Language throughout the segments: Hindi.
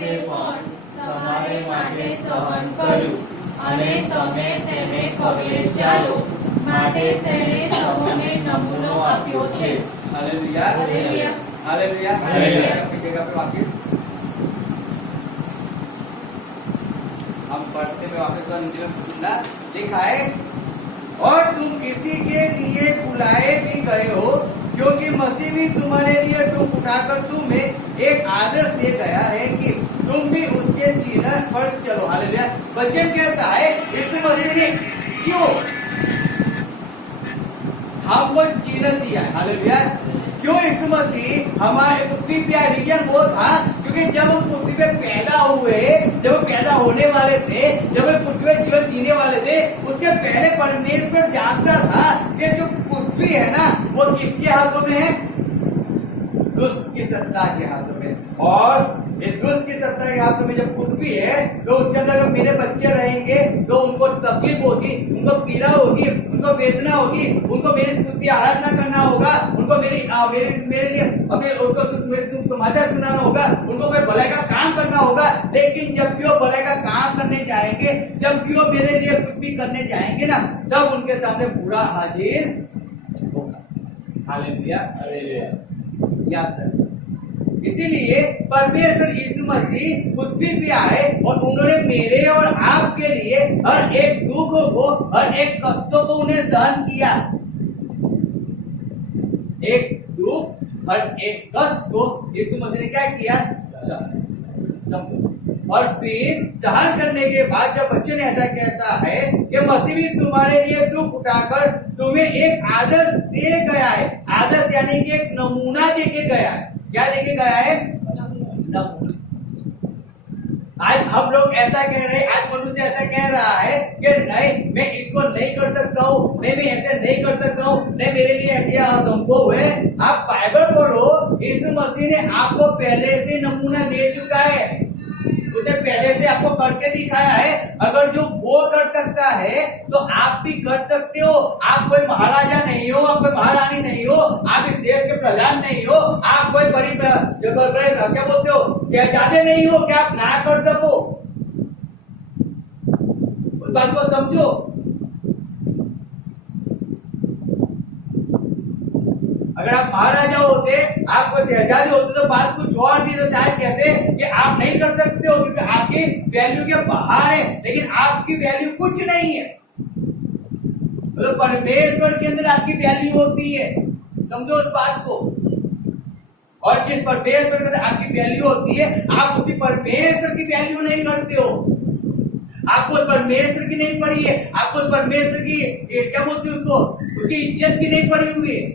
તે પણ તમારે માટે સહન કર્યું અને તમે તેને પગલે ચાલો માટે તેણે સૌને નમૂનો આપ્યો છે. Hallelujah hallelujah hallelujah hallelujah. अपनी जगह पे वापस हम पढ़ते में वापस तो नीचे में पूछना लिखा है और तुम किसी के लिए बुलाए भी गए हो क्योंकि मसीह भी तुम्हारे लिए दुख उठाकर तुम्हें एक आदर्श दे गया है कि तुम भी उसके चिन्ह पर चलो. हालेलुया. वचन कहता है इस मसीह ने क्यों हमको चिन्ह दिया है. हालेलुया. क्यों यीशु मसीह हमारे पृथ्वी पे रीजन वो था क्योंकि जब हम पृथ्वी पे पैदा हुए, जब हम पैदा होने वाले थे, जब हम पृथ्वी पे जीवन जीने वाले थे, उसके पहले परमेश्वर जानता था कि जो पृथ्वी है ना वो किसके हाथों में है? दुष्ट की सत्ता के हाथों में. और ये दुष्ट की सत्ता के हाथों में जब पृथ्वी है तो उसके अंदर अगर मेरे बच्चे रहेंगे तो उनको तकलीफ होगी, उनको पीड़ा होगी, उनको वेदना होगी, उनको मेरी स्तुति आराधना करना होगा, उनको मेरे लिए अपने उसको मेरे समाचार सुनाना होगा, उनको कोई भलाई का काम करना होगा. लेकिन जब भी वो भलाई का काम करने जाएंगे, जब भी वो मेरे लिए कुछ भी करने जाएंगे ना, तब उनके सामने पूरा हाजिर होगा. Hallelujah hallelujah. याद रखें. इसीलिए परमेश्वर यीशु मसीह पृथ्वी पे आए और उन्होंने मेरे और आपके लिए हर एक दुखों को, हर एक कष्टों को उन्हें सहन किया. एक दुख, हर एक कष्ट को यीशु मसीह ने क्या किया? सहन. और फिर सहन करने के बाद जब बच्चे ने ऐसा कहता है कि मसीह भी तुम्हारे लिए दुख उठाकर तुम्हें एक आदर्श दे गया है. आदर्श यानी कि एक नमूना दे के गया है. क्या देके गया है? नमूना. आज हम लोग ऐसा कह रहे हैं, आज मनुष्य ऐसा कह रहा है कि नहीं मैं इसको नहीं कर सकता हूँ, नहीं मैं ऐसे नहीं कर सकता हूँ, नहीं मेरे लिए यह असंभव है. आप बाइबल पढ़ो, यीशु मसीह ने आपको पहले से नमूना दे चुका है, उसने पहले से आपको करके दिखाया है. अगर जो वो कर सकता है तो आप भी कर सकते हो. आप कोई महाराजा नहीं हो, आप कोई महारानी नहीं हो, आप इस देश के प्रधान नहीं हो, आप कोई बड़ी क्या बोलते हो शहजादे नहीं हो कि आप ना कर सको. उस बात को समझो. अगर आप महाराजा होते, आप कोई शहजादे होते तो बात कुछ और थी, तो शायद कहते कि आप नहीं कर सकते हो क्योंकि आपकी वैल्यू के बाहर है. लेकिन आपकी वैल्यू कुछ नहीं है. मतलब परमेश्वर के अंदर आपकी वैल्यू होती है. समझो उस बात को. और जिस परमेश्वर के अंदर आपकी वैल्यू होती है, आप उसी परमेश्वर की वैल्यू नहीं करते हो. आपको उस परमेश्वर की नहीं पड़ी है, आपको उस परमेश्वर की क्या बोलते हैं उसको, उसकी इज्जत की नहीं पड़ी हुई है.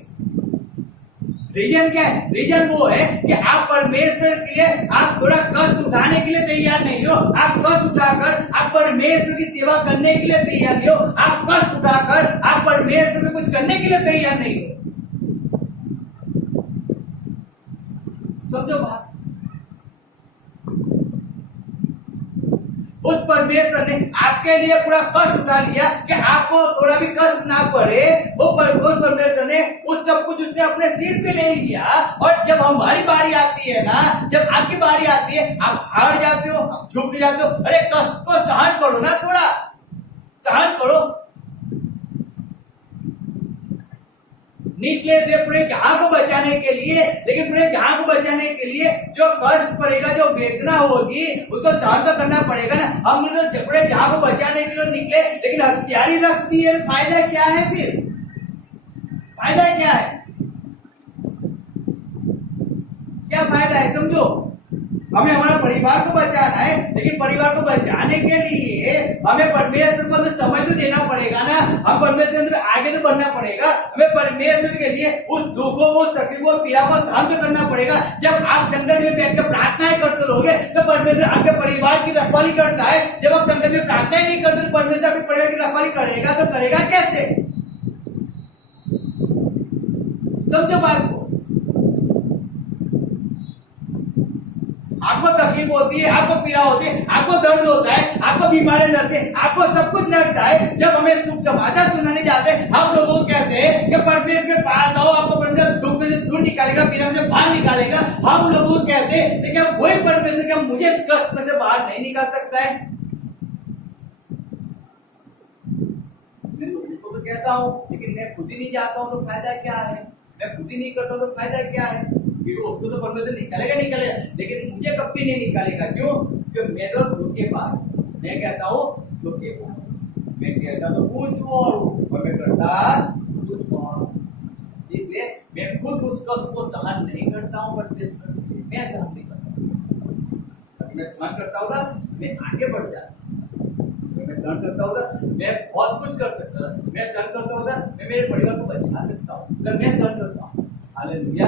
रीजन क्या है? रीजन वो है कि आप परमेश्वर के लिए आप थोड़ा कष्ट उठाने के लिए तैयार नहीं हो. आप कष्ट उठाकर आप परमेश्वर की सेवा करने के लिए तैयार नहीं हो. आप कष्ट उठाकर आप परमेश्वर में कुछ करने के लिए तैयार नहीं हो. समझो बात. उस परमेश्वर ने आपके लिए पूरा कष्ट उठा लिया कि आपको थोड़ा भी कष्ट ना पड़े. वो परमेश्वर ने उस सब कुछ उसने अपने सिर पे ले लिया. और जब हमारी बारी आती है ना, जब आपकी बारी आती है, आप हार जाते हो, आप झुक जाते हो. अरे कष्ट को सहन करो ना, थोड़ा सहन करो. निकले थे पूरे जहां को बचाने के लिए, लेकिन पूरे जहां को बचाने के लिए जो कष्ट पड़ेगा, जो वेदना होगी, उसको सहन तो करना पड़ेगा ना. हम तो पूरे जहां को बचाने के लिए निकले, लेकिन हथियारी रखती है. फायदा क्या है? फिर फायदा क्या है? क्या फायदा है? समझो. हमें हमारा परिवार को बचाना है, लेकिन परिवार को बचाने के लिए हमें परमेश्वर को समय तो देना पड़ेगा ना. हम परमेश्वर में आगे तो बढ़ना पड़ेगा. हमें परमेश्वर के लिए उस दुखों को, तकलीफों, पीड़ा को सहन तो करना पड़ेगा. जब आप संगत में बैठकर प्रार्थनाएं करते रहोगे तो परमेश्वर आपके परिवार की रखवाली करता है. जब आप संगत में प्रार्थनाएं नहीं करते तो परमेश्वर आपके परिवार की रखवाली करेगा. तो करेगा कैसे? समझो बात को. आपको तकलीफ होती है, आपको पीड़ा होती है, आपको दर्द होता है, आपको बीमारी नड़ती है, आपको सब कुछ नड़ता है. जब हमें सुख समाचार सुनाने जाते हैं, हम लोगों को कहते हैं कि परमेश्वर के पास आओ, आपको परमेश्वर दुख में से दूर निकालेगा, पीड़ा में से बाहर निकालेगा. हम लोगों को कहते हैं लेकिन वही परमेश्वर क्या मुझे कष्ट निकाल सकता है? मैं तुमको तो कहता हूँ, लेकिन मैं खुद ही नहीं जाता हूँ तो फायदा क्या है? मैं खुद ही नहीं करता तो फायदा क्या है? फिर उसको तो परमेश्वर निकालेगा, लेकिन मुझे कभी नहीं निकालेगा। क्यों? क्योंकि मैं तो धोखेबाज, मैं कहता हूँ धोखेबाज, मैं कहता तो कुछ और हूँ और मैं करता कुछ और। इसलिए मैं खुद उस कष्ट को सहन नहीं करता हूँ, बट मैं सहन नहीं करता। मैं सहन करता होगा मैं आगे बढ़ जाता, मैं सहन करता होगा मैं बहुत कुछ कर सकता, मैं सहन करता होगा मैं मेरे परिवार को बचा सकता हूँ, अगर मैं सहन करता हूँ। हालेलुया।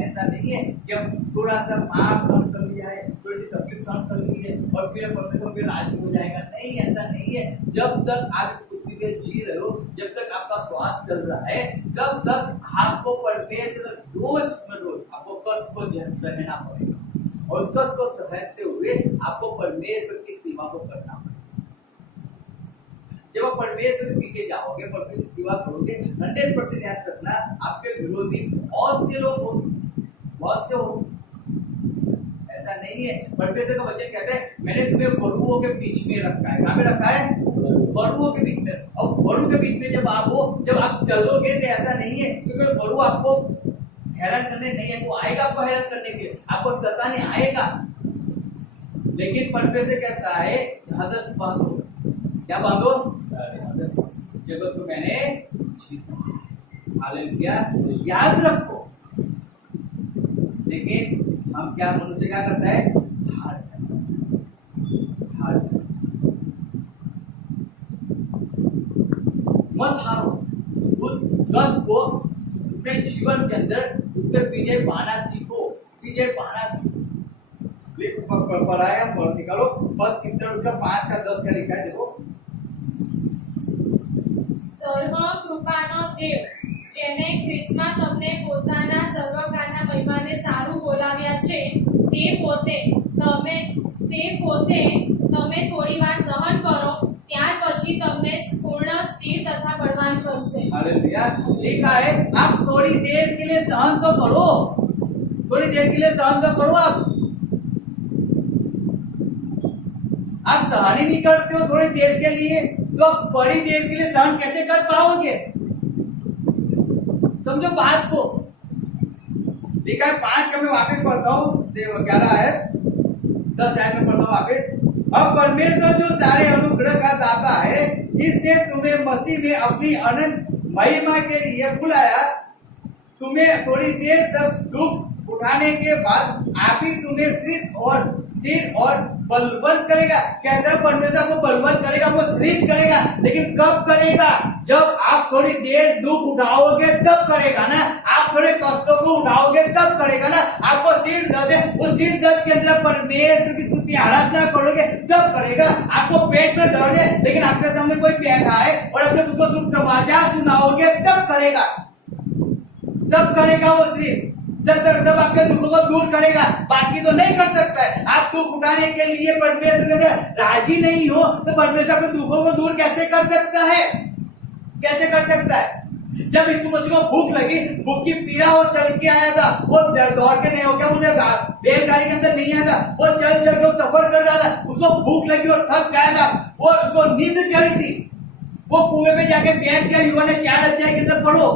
ऐसा नहीं है कि हम थोड़ा सा मार सहन कर लिया है, थोड़ी सी तकलीफ सहन कर ली है और फिर परमेश्वर पे राजी हो जाएगा। नहीं, ऐसा नहीं है। जब तक आप पृथ्वी पे जी रहे हो, जब तक आपका श्वास चल रहा है, तब तक आपको परमेश्वर रोज में रोज आपको कष्ट को सहना पड़ेगा और कष्ट को सहते हुए आपको परमेश्वर की सेवा को करना पड़ेगा। जब आप परमेश्वर के पीछे जाओगे, परमेश्वर की सेवा करोगे, 100% याद रखना, आपके विरोधी बहुत से लोग होंगे, बहुत से होंगे। ऐसा नहीं है। परमेश्वर का वचन कहता है मैंने तुम्हें वरुओं के बीच में रखा है। कहाँ पे रखा है? वरुओं के बीच में। और वरु के बीच में जब आप चलोगे तो ऐसा नहीं है क्योंकि वरु आपको हैरान करने नहीं है, वो आएगा आपको हैरान करने के लिए, आपको सताने आएगा। लेकिन परमेश्वर कहता है हाथ बांधो। क्या बांधो? जगत को मैंने जीता है। हालेलुया। याद रखो। लेकिन हम क्या, मनुष्य क्या करता है? हार मत हारो। उस कष्ट को अपने जीवन के अंदर उस पर विजय पाना सीखो, विजय पाना सीखो। पढ़ाया पढ़ निकालो बस कितना उसका 5 का 10 का लिखा है, देखो। સર્વ કૃપાનો દેવ જેને ખ્રિસ્તમાં તમને પોતાના સર્વકારના મહિમાને સારું બોલાવ્યા છે, તે પોતે તમે થોડીવાર સહન કરો, ત્યાર પછી તમને પૂર્ણ સ્થિર તથા બળવાન કરશે। हालेलुया। लिखा है आप थोड़ी देर के लिए सहन तो करो, थोड़ी देर के लिए सहन तो करो। आप सहन ही नहीं करते हो थोड़ी देर के लिए, तो आप बड़ी देर के लिए सहन कैसे कर पाओगे? समझो बात को। लिखा है 5 का मैं वापस पढ़ता हूँ, 11 है 10 आयत में पढ़ता हूँ वापस। अब परमेश्वर जो सारे अनुग्रह का दाता है, जिसने तुम्हें मसीह में अपनी अनंत महिमा के लिए बुलाया, तुम्हें थोड़ी देर तक दुख उठाने के बाद आप ही तुम्हें स्थिर और बलवंत करेगा। कहता है परमेश्वर को बलवंत करेगा, वो स्थिर करेगा। लेकिन कब करेगा? जब आप थोड़ी देर दुख उठाओगे तब करेगा ना। आप थोड़े कष्टों को उठाओगे तब करेगा ना। आपको सीट दर्द है, उस सीट दर्द के अंदर परमेश्वर की स्तुति आराधना करोगे तब करेगा। आपको पेट में दर्द है लेकिन आपके सामने कोई बैठा है और अब जब उसको सुख समाचार सुनाओगे तब करेगा वो स्थिर। तब आपके दुखों को दूर करेगा, बाकी तो नहीं कर सकता है। आप दुख उठाने के लिए परमेश्वर राजी नहीं हो तो परमेश्वर के दुखों को दूर कैसे कर सकता है? कैसे कर सकता है? जब यीशु मसीह को भूख लगी, भूख की पीड़ा वो चल के आया था, वो दौड़ के नहीं हो गया, मुझे बैलगाड़ी के अंदर नहीं आया था, वो चल के सफर कर रहा था, उसको भूख लगी और थक गया था, वो उसको नींद चढ़ी थी। वो कुएं में जाके बैठ गया। युवा ने 4 अध्याय के अंदर पढ़ो,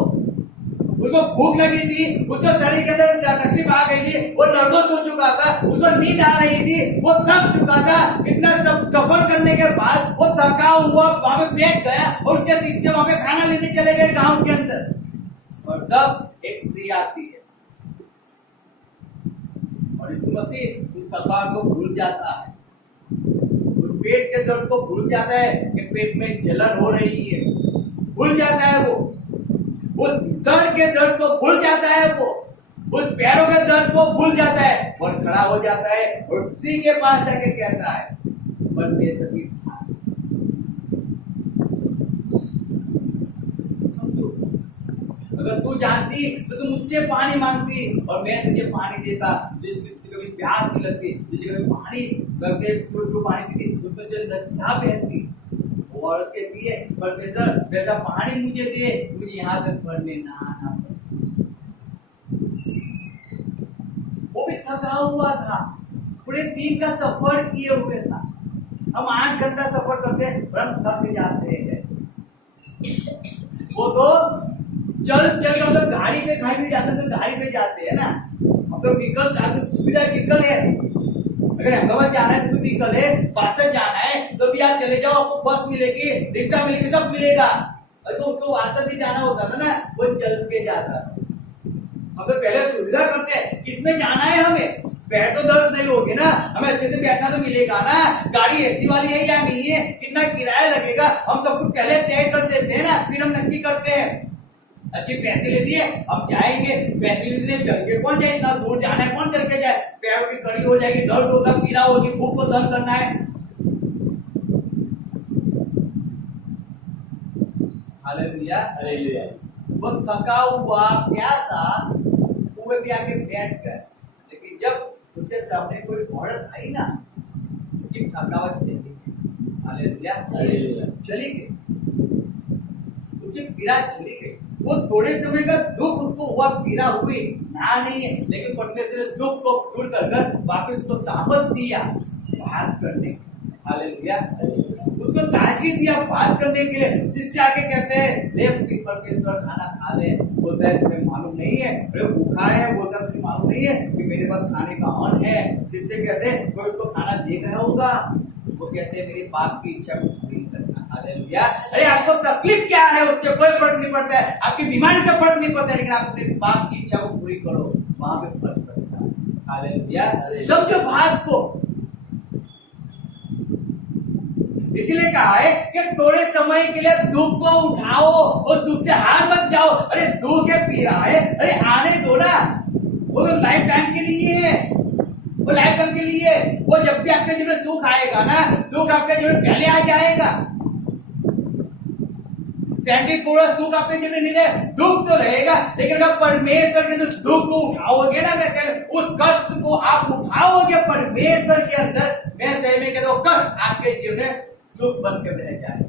उसको भूख लगी थी, उसको शरीर के अंदर तकलीफ आ गई थी, वो नर्वस हो चुका था, उसको नींद आ रही थी, वो थक चुका था। इतना सफर करने के बाद वो थका हुआ वहां पे बैठ गया और उसके शिष्य वहां पे खाना लेने चले गए गांव के अंदर। और तब एक स्त्री आती है और यीशु मसीह उस थकान को भूल जाता है, उस पेट के दर्द को भूल जाता है कि पेट में जलन हो रही है, भूल जाता है वो उस सर के दर्द को भूल जाता है, वो उस पैरों के दर्द को भूल जाता है और खड़ा हो जाता है और स्त्री के पास जाके कहता है परमेश्वर की समझो, अगर तू जानती तो तू मुझसे पानी मांगती और मैं तुझे पानी देता। जिसकी कभी प्यास नहीं लगती, जिसकी कभी पानी लगते जो पानी पीती उसमें से नदियां बहती। औरत कहती है परमेश्वर वैसा पानी मुझे दे, मुझे यहाँ तक भरने ना आना पड़े। वो वो भी थका हुआ था, पूरे दिन का सफर किए हुए था। हम 8 घंटा सफर करते हैं और हम थक जाते हैं। वो तो चल मतलब गाड़ी पे कहीं भी जाते हैं तो गाड़ी पे जाते हैं ना। हम तो व्हीकल सुविधा व्हीकल है, अगर अहमदाबाद जाना है तो व्हीकल है, वापस जाना है तो भी आप चले जाओ, आपको बस मिलेगी, रिक्शा मिलेगी, सब मिलेगा। और तो उसको वापस भी जाना होता था ना, वो चल के जाता। हम तो पहले सुविधा करते हैं, किसमें जाना है हमें, पैर तो दर्द नहीं होगी ना, हमें अच्छे से बैठना तो मिलेगा ना, गाड़ी एसी वाली है या नहीं है, कितना किराया लगेगा, हम सब कुछ पहले तय कर देते हैं ना, फिर हम नक्की करते हैं। अच्छी फैसिलिटी है, अब जाएंगे, फैसिलिटी चल के कौन जाए, इतना दूर जाना है, कौन चल के जाए, पैरों की कड़ी हो जाएगी, दर्द होगा, पीड़ा होगी, भूख को सहन करना है। Hallelujah, hallelujah. वो थका हुआ प्यासा कुएं पे आके बैठ गए, लेकिन जब उसके सामने कोई औरत आई ना, उसकी थकावट चली गई। Hallelujah, hallelujah. चली गई, उसकी पीड़ा चली गई। वो थोड़े समय का दुख उसको हुआ, पीड़ा हुई ना नहीं है, लेकिन परमेश्वर ने दुख को दूर कर वापस उसको ताकत दिया बात करने की। हालेलुया, उसको ताजगी दिया बात करने के लिए। शिष्य आके कहते हैं, ले परमेश्वर खाना खा ले, बोलता है तुम्हें मालूम नहीं है, अरे भूखा है, बोलता है तुम्हें मालूम नहीं है कि मेरे पास खाने का अन्न है। शिष्य कहते हैं कोई उसको खाना दे गया होगा, वो कहते हैं मेरे बाप की इच्छा को पूरी करना। हालेलुया। अरे आपको तकलीफ क्या है, उससे कोई फर्क नहीं पड़ता है, आपकी बीमारी से फर्क नहीं पड़ता है, लेकिन आप अपने बाप की इच्छा को पूरी करो, वहां पे फर्क पड़ता है। हालेलुया, समझो बात को। इसलिए कहा है कि थोड़े समय के लिए दुख को उठाओ और दुख से हार मत जाओ। अरे दुख है, पीड़ा है, अरे आने दो ना, वो तो लाइफ टाइम के लिए है, वो लाइफ टाइम के लिए। वो जब भी आपके जीवन में सुख आएगा ना, दुख आपके जीवन में पहले आ जाएगा। पूरा सुख आपके जीवन में नहीं रहे, दुख तो रहेगा, लेकिन अगर परमेश्वर के दुख को उठाओगे ना, मैं कह उस कष्ट को आप उठाओगे परमेश्वर के अंदर, मैं सही में कहता हूं कष्ट आपके जीवन में सुख बन के रह जाए।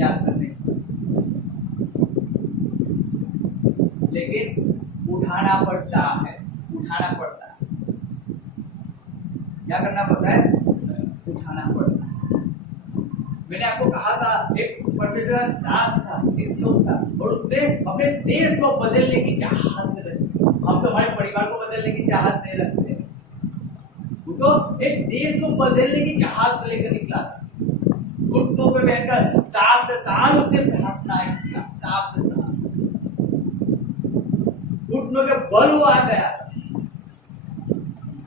याद करने, लेकिन उठाना पड़ता है, उठाना पड़ता है। क्या करना पड़ता है? उठाना पड़ता है। मैंने आपको कहा था, एक परमेश्वर दास था, एक सेवक था, और उसने अपने देश को बदलने की चाहत रखी। हम तो हमारे परिवार को बदलने की चाहत नहीं रखते, तो एक देश को बदलने की चाहत लेकर निकला था। घुटनों पे बैठकर 7 साल उसने प्रार्थनाएं किया, 7 साल घुटनों के बल वो आ गया।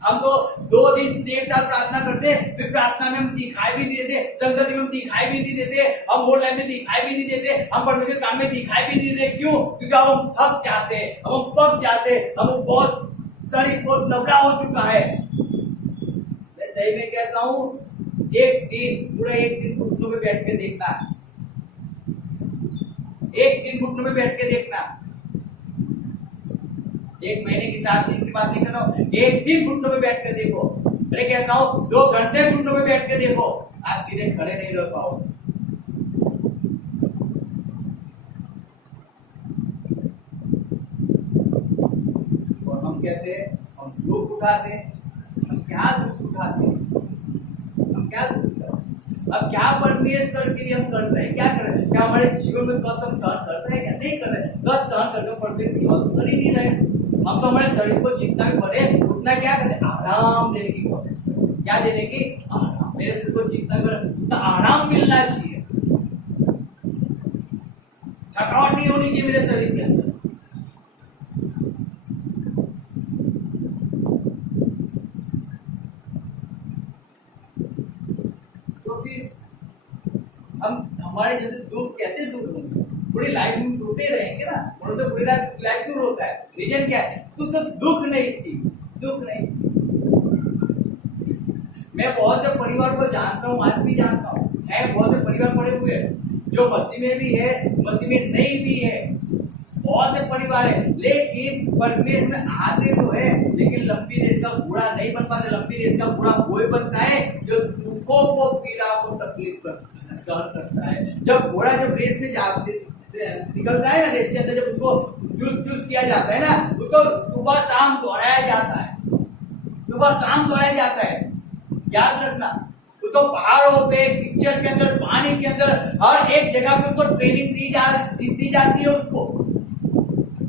हम तो 2 दिन 1 साल प्रार्थना करते, फिर प्रार्थना में हम दिखाई भी नहीं देते, संगति में हम दिखाई भी नहीं देते, हम बोल रहे में दिखाई भी नहीं देते, हम परमेश्वर काम में दिखाई भी नहीं देते। क्यों? क्योंकि अब हम थक जाते हैं, अब हम पक जाते हैं, हम बहुत शरीर बहुत नबड़ा हो चुका है। सही में कहता हूं, एक दिन पूरा 1 दिन घुटनों में बैठ के देखना, 1 दिन घुटनों में बैठ के देखना। 1 महीने की 7 दिन की बात नहीं कहता हूं, 1 दिन घुटनों में बैठ के देखो। अरे कहता हूं 2 घंटे घुटनों में बैठ के देखो, आप सीधे खड़े नहीं रह पाओगे। और हम कहते हैं हम दुख उठाते हैं, हम क्या दुख उठाते हैं, हम क्या दुख उठाते हैं? अब क्या परमेश्वर के लिए हम करते हैं, क्या कर रहे हैं? क्या हमारे जीवन में कष्ट हम सहन करते हैं या नहीं कर रहे? कष्ट सहन करके परमेश्वर की सेवा तो कर ही नहीं रहे। हम तो हमारे शरीर को जितना भी बढ़े उतना क्या करते, आराम देने की कोशिश करते। क्या देने की? आराम। मेरे शरीर को जितना भी बढ़े उतना आराम मिलना चाहिए, थकावट नहीं होनी चाहिए मेरे शरीर के अंदर। तो फिर हम हमारे जैसे दुख कैसे दूर होंगे? पूरी लाइफ में रोते रहेंगे ना, उन्होंने तो पूरी लाइफ क्यों रोता है? रीजन क्या है? तो दुख नहीं थी, दुख नहीं। मैं बहुत से परिवार को जानता हूँ, आज भी जानता हूँ, है बहुत से परिवार पड़े हुए जो मसीह में भी है, मसीह में नहीं भी है, बहुत से परिवार है, लेकिन परमेश्वर में आते तो है, लेकिन लंबी रेस का बूढ़ा नहीं बन पाते। लंबी रेस का बूढ़ा कोई बनता है जो दुखों को, पीड़ा को, तकलीफ सहन करता है। जब घोड़ा जब रेस में निकलता है ना, रेस के अंदर जब उसको चूस किया जाता है ना, उसको सुबह शाम दोहराया जाता है, सुबह शाम दोहराया जाता है। याद रखना, उसको पहाड़ों पे, पिक्चर के अंदर, पानी के अंदर, हर एक जगह पे उसको ट्रेनिंग दी जाती है।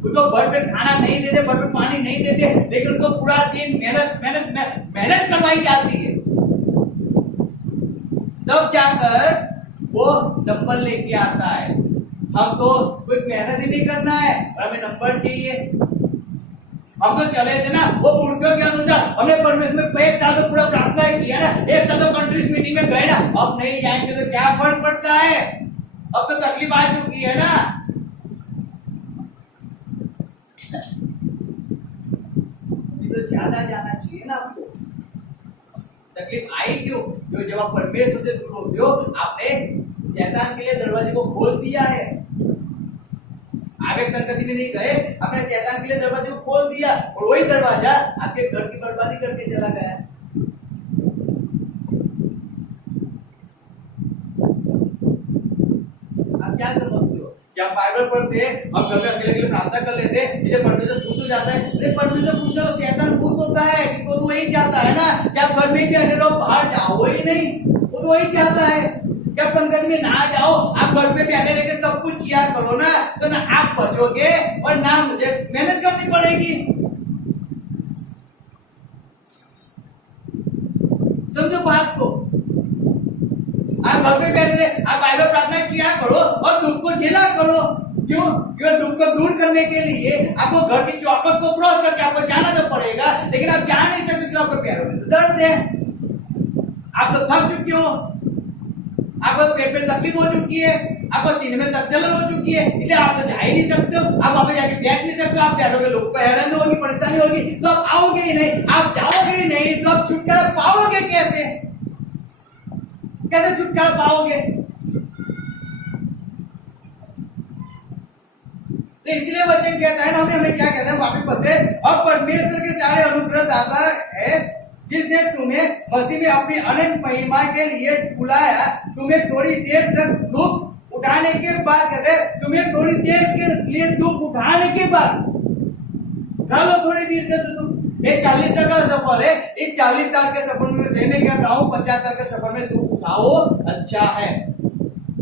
उसको भरपेट खाना नहीं देते, भरपेट पानी नहीं देते, लेकिन उसको पूरा दिन मेहनत करवाई जाती है, तब जाकर वो नंबर लेके आता है। हम तो कोई मेहनत ही नहीं करना है और हमें नंबर चाहिए। हम तो चले थे ना वो मूर्खों के अनुसार, हमने परमेश्वर में एक साल तो पूरा प्रार्थना किया ना, एक साल तो कंट्रीज मीटिंग में गए ना, अब नहीं जाएंगे तो क्या फर्क पड़ता है? अब तो तकलीफ आ चुकी है ना। तो ज्यादा जाना चाहिए ना आपको। तकलीफ आई क्यों? जो जब आप परमेश्वर से दूर होते हो, आपने शैतान के लिए दरवाजे को खोल दिया है। आप एक संगति में नहीं गए, आपने शैतान के लिए दरवाजे को खोल दिया और वही दरवाजा आपके घर की बर्बादी करके चला गया। आप क्या समझते हो? क्या बाइबल पढ़ते, हम घर में अकेले प्रार्थना कर लेते, इसे परमेश्वर खुश हो जाता है? अरे परमेश्वर खुश हो, शैतान खुश होता है कि तो वही चाहता है ना कि आप घर में बैठे रहो, बाहर जाओ ही नहीं, वो तो वही चाहता है कि आप संगत में ना जाओ, आप घर पे बैठे रह सब कुछ किया करो ना, तो ना आप बचोगे और ना मुझे मेहनत करनी पड़ेगी। समझो बात को। आप घर पे बैठे रहे, आप बाइबल प्रार्थना किया करो और दुख को झेला करो। क्यों? क्यों? दुख को दूर करने के लिए आपको घर की चौखट को क्रॉस करके आपको जाना तो पड़ेगा, लेकिन आप जा नहीं सकते क्यों? आपके पैरों में दर्द है, आप तो थक चुके हो, आपको पेट में तकलीफ हो चुकी है, आपको सीने में जलन हो चुकी है, इसलिए आप तो जा ही नहीं सकते हो, आप वहां पे जाके बैठ नहीं सकते हो, आप बैठोगे लोगों को हैरानी होगी, परेशानी होगी, तो आप आओगे ही नहीं, आप जाओगे ही नहीं, तो आप छुटकारा पाओगे कैसे? कैसे छुटकारा पाओगे? तो इसलिए वचन कहता है ना, हमें क्या कहता है वापिस पढ़ते, और परमेश्वर के सारे अनुग्रह दाता है, जिसने तुम्हें मसीह में अपनी अनंत महिमा के लिए बुलाया, तुम्हें थोड़ी देर तक दुख उठाने के बाद, कहते तुम्हें थोड़ी देर के लिए दुख उठाने के बाद, उठा लो थोड़ी देर से तो दुख। ये 40 साल का सफर है, इस 40 साल के सफर में देने कहता हूँ 50 साल के सफर में दुख उठाओ, अच्छा है।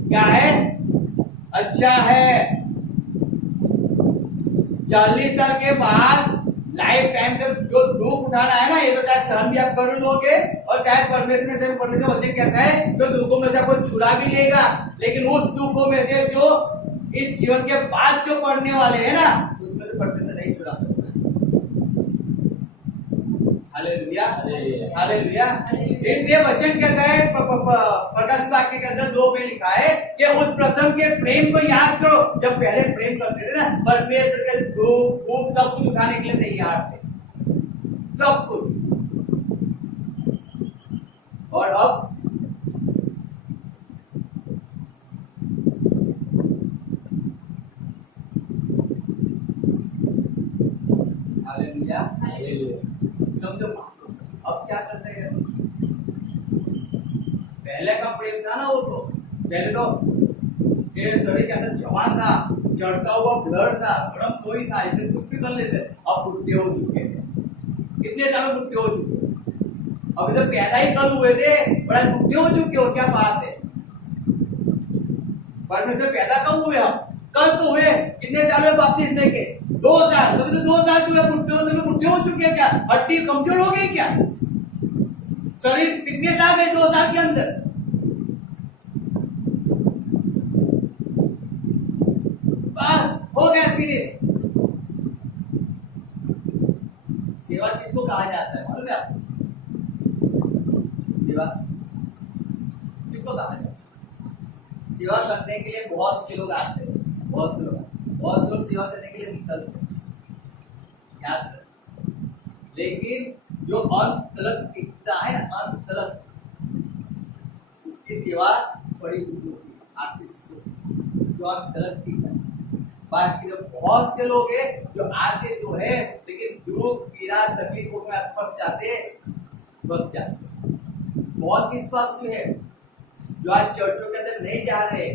क्या है? अच्छा है। 40 साल के बाद लाइफ टाइम तक जो दुख उठाना है ना, ये तो चाहे सहन भी आप कर लोगे और चाहे परमेश्वर वचन कहता है जो दुखों में से आपको छुड़ा भी लेगा, लेकिन उस दुखों में से जो इस जीवन के बाद जो पढ़ने वाले हैं ना, उसमें से परमेश्वर नहीं छुड़ा सकता। Hallelujah, hallelujah. इसलिए वचन कहता है, प्रकाश वाक्य के अंदर 2 में लिखा है कि उस प्रथम के प्रेम को याद करो, जब पहले प्रेम करते थे ना, परमेश्वर के दुख सब कुछ उठाने के लिए तैयार थे, सब कुछ। और अब हालेलुया, समझो अब क्या करते हैं? पहले का प्रेम था ना, वो तो पहले तो ये शरीर कैसा जवान था, चढ़ता हुआ ब्लड था, गरम कोई था, इसे कुछ भी कर लेते। अब बुढ़े हो चुके हैं, कितने सालों बुढ़े हो चुके हो? अभी तो पैदा ही कल हुए थे, बड़ा बुढ़े हो चुके हो, क्या बात है? परमेश्वर पैदा कब हुए? हम कल तो हुए। कितने साल हुए वापस लेके? 2 साल। तभी तो 2 साल हुए, बुढ़े हो चुके हैं। क्या हड्डी कमजोर हो गई? क्या शरीर फिटनेस आ गई 2 साल के अंदर? बस हो गया, फिनिश। सेवा किसको कहा जाता है मालूम है आपको? सेवा किसको कहा जाता है? सेवा करने के लिए बहुत से लोग आते हैं, बहुत लोग सेवा करने के लिए निकलते हैं, याद रखें। लेकिन जो अंत तलक टिकता है ना, अंत तलक, उसकी सेवा बड़ी होती है, आशीष जो अंत तलक टिकता है। बाकी जो बहुत से लोग हैं जो आगे जो है, लेकिन दुख पीड़ा तकलीफों में फंस जाते, बच जाते। बहुत विश्वासी है जो आज चर्चों के अंदर नहीं जा रहे,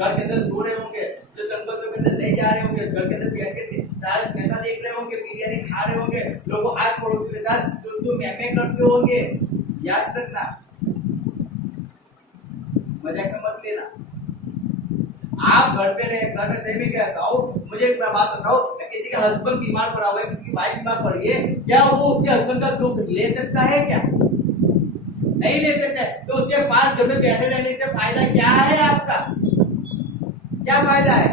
घर के अंदर सो रहे होंगे, जो संगतों के अंदर नहीं जा रहे होंगे, घर के अंदर बैठ के तारक मेहता देख रहे होंगे, बिरयानी खा रहे होंगे, लोगों आज पड़ोसी के साथ तुम मैमे करते होंगे। याद रखना, मजाक में मत लेना। आप घर पे रहे, घर में सही में कहता हूँ, मुझे एक बात बताओ, किसी का हस्बैंड बीमार पड़ा हुआ है, किसी की वाइफ बीमार पड़ी है, क्या वो उसके हस्बैंड का दुख ले सकता है? क्या नहीं ले सकता है। तो उसके पास घर में बैठे रहने से फायदा क्या है? आपका क्या फायदा है?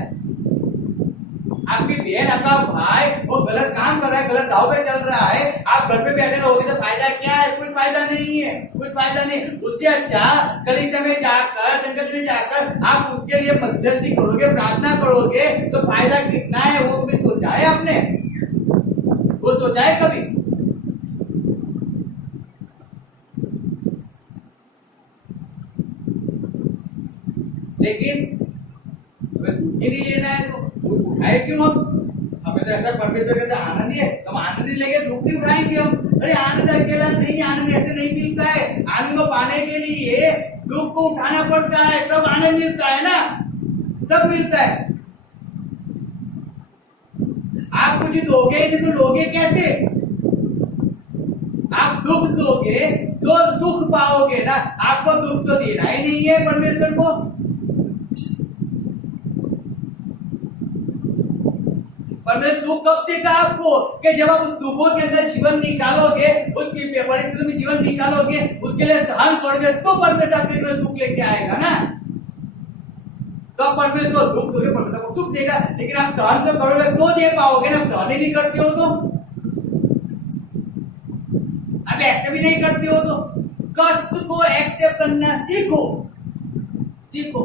आपकी बहन, आपका भाई वो गलत काम कर रहा है, गलत राह पे चल रहा है, आप घर पे बैठे रहोगे तो फायदा क्या है? कोई फायदा नहीं है, कुछ फायदा नहीं। उससे अच्छा कलीसिया में जाकर, संगत में जाकर आप उसके लिए मध्यस्थी करोगे, प्रार्थना करोगे, तो फायदा कितना है वो कभी सोचा है आपने? वो सोचा है कभी? लेकिन दुखी नहीं लेना है तो दुख उठाए क्यों हम? हमें तो ऐसा परमेश्वर कहते आनंद ही है, हम आनंद ही लेंगे, दुख नहीं उठाएंगे हम। अरे आनंद अकेला नहीं, आनंद ऐसे नहीं मिलता है। आनंद को पाने के लिए दुख को उठाना पड़ता है, तब आनंद मिलता है ना, तब मिलता है। आप कुछ दोगे नहीं तो लोगे कैसे? आप दुख दोगे तो सुख पाओगे ना। आपको दुख तो देना ही नहीं है परमेश्वर को। परमेश्वर सुख कब देगा आपको? कि जब आप उस दुखों के अंदर जीवन निकालोगे, उसकी परिस्थिति में जीवन निकालोगे, उसके लिए सहन करोगे, तो परमेश्वर आपके लिए सुख लेके आएगा ना। तो आप परमेश्वर को दुख दोगे, परमेश्वर को सुख देगा। लेकिन आप सहन तो करोगे तो दे पाओगे ना। सहन ही नहीं करते हो तो, आप एक्सेप्ट भी नहीं करते हो तो कष्ट को एक्सेप्ट करना सीखो, सीखो।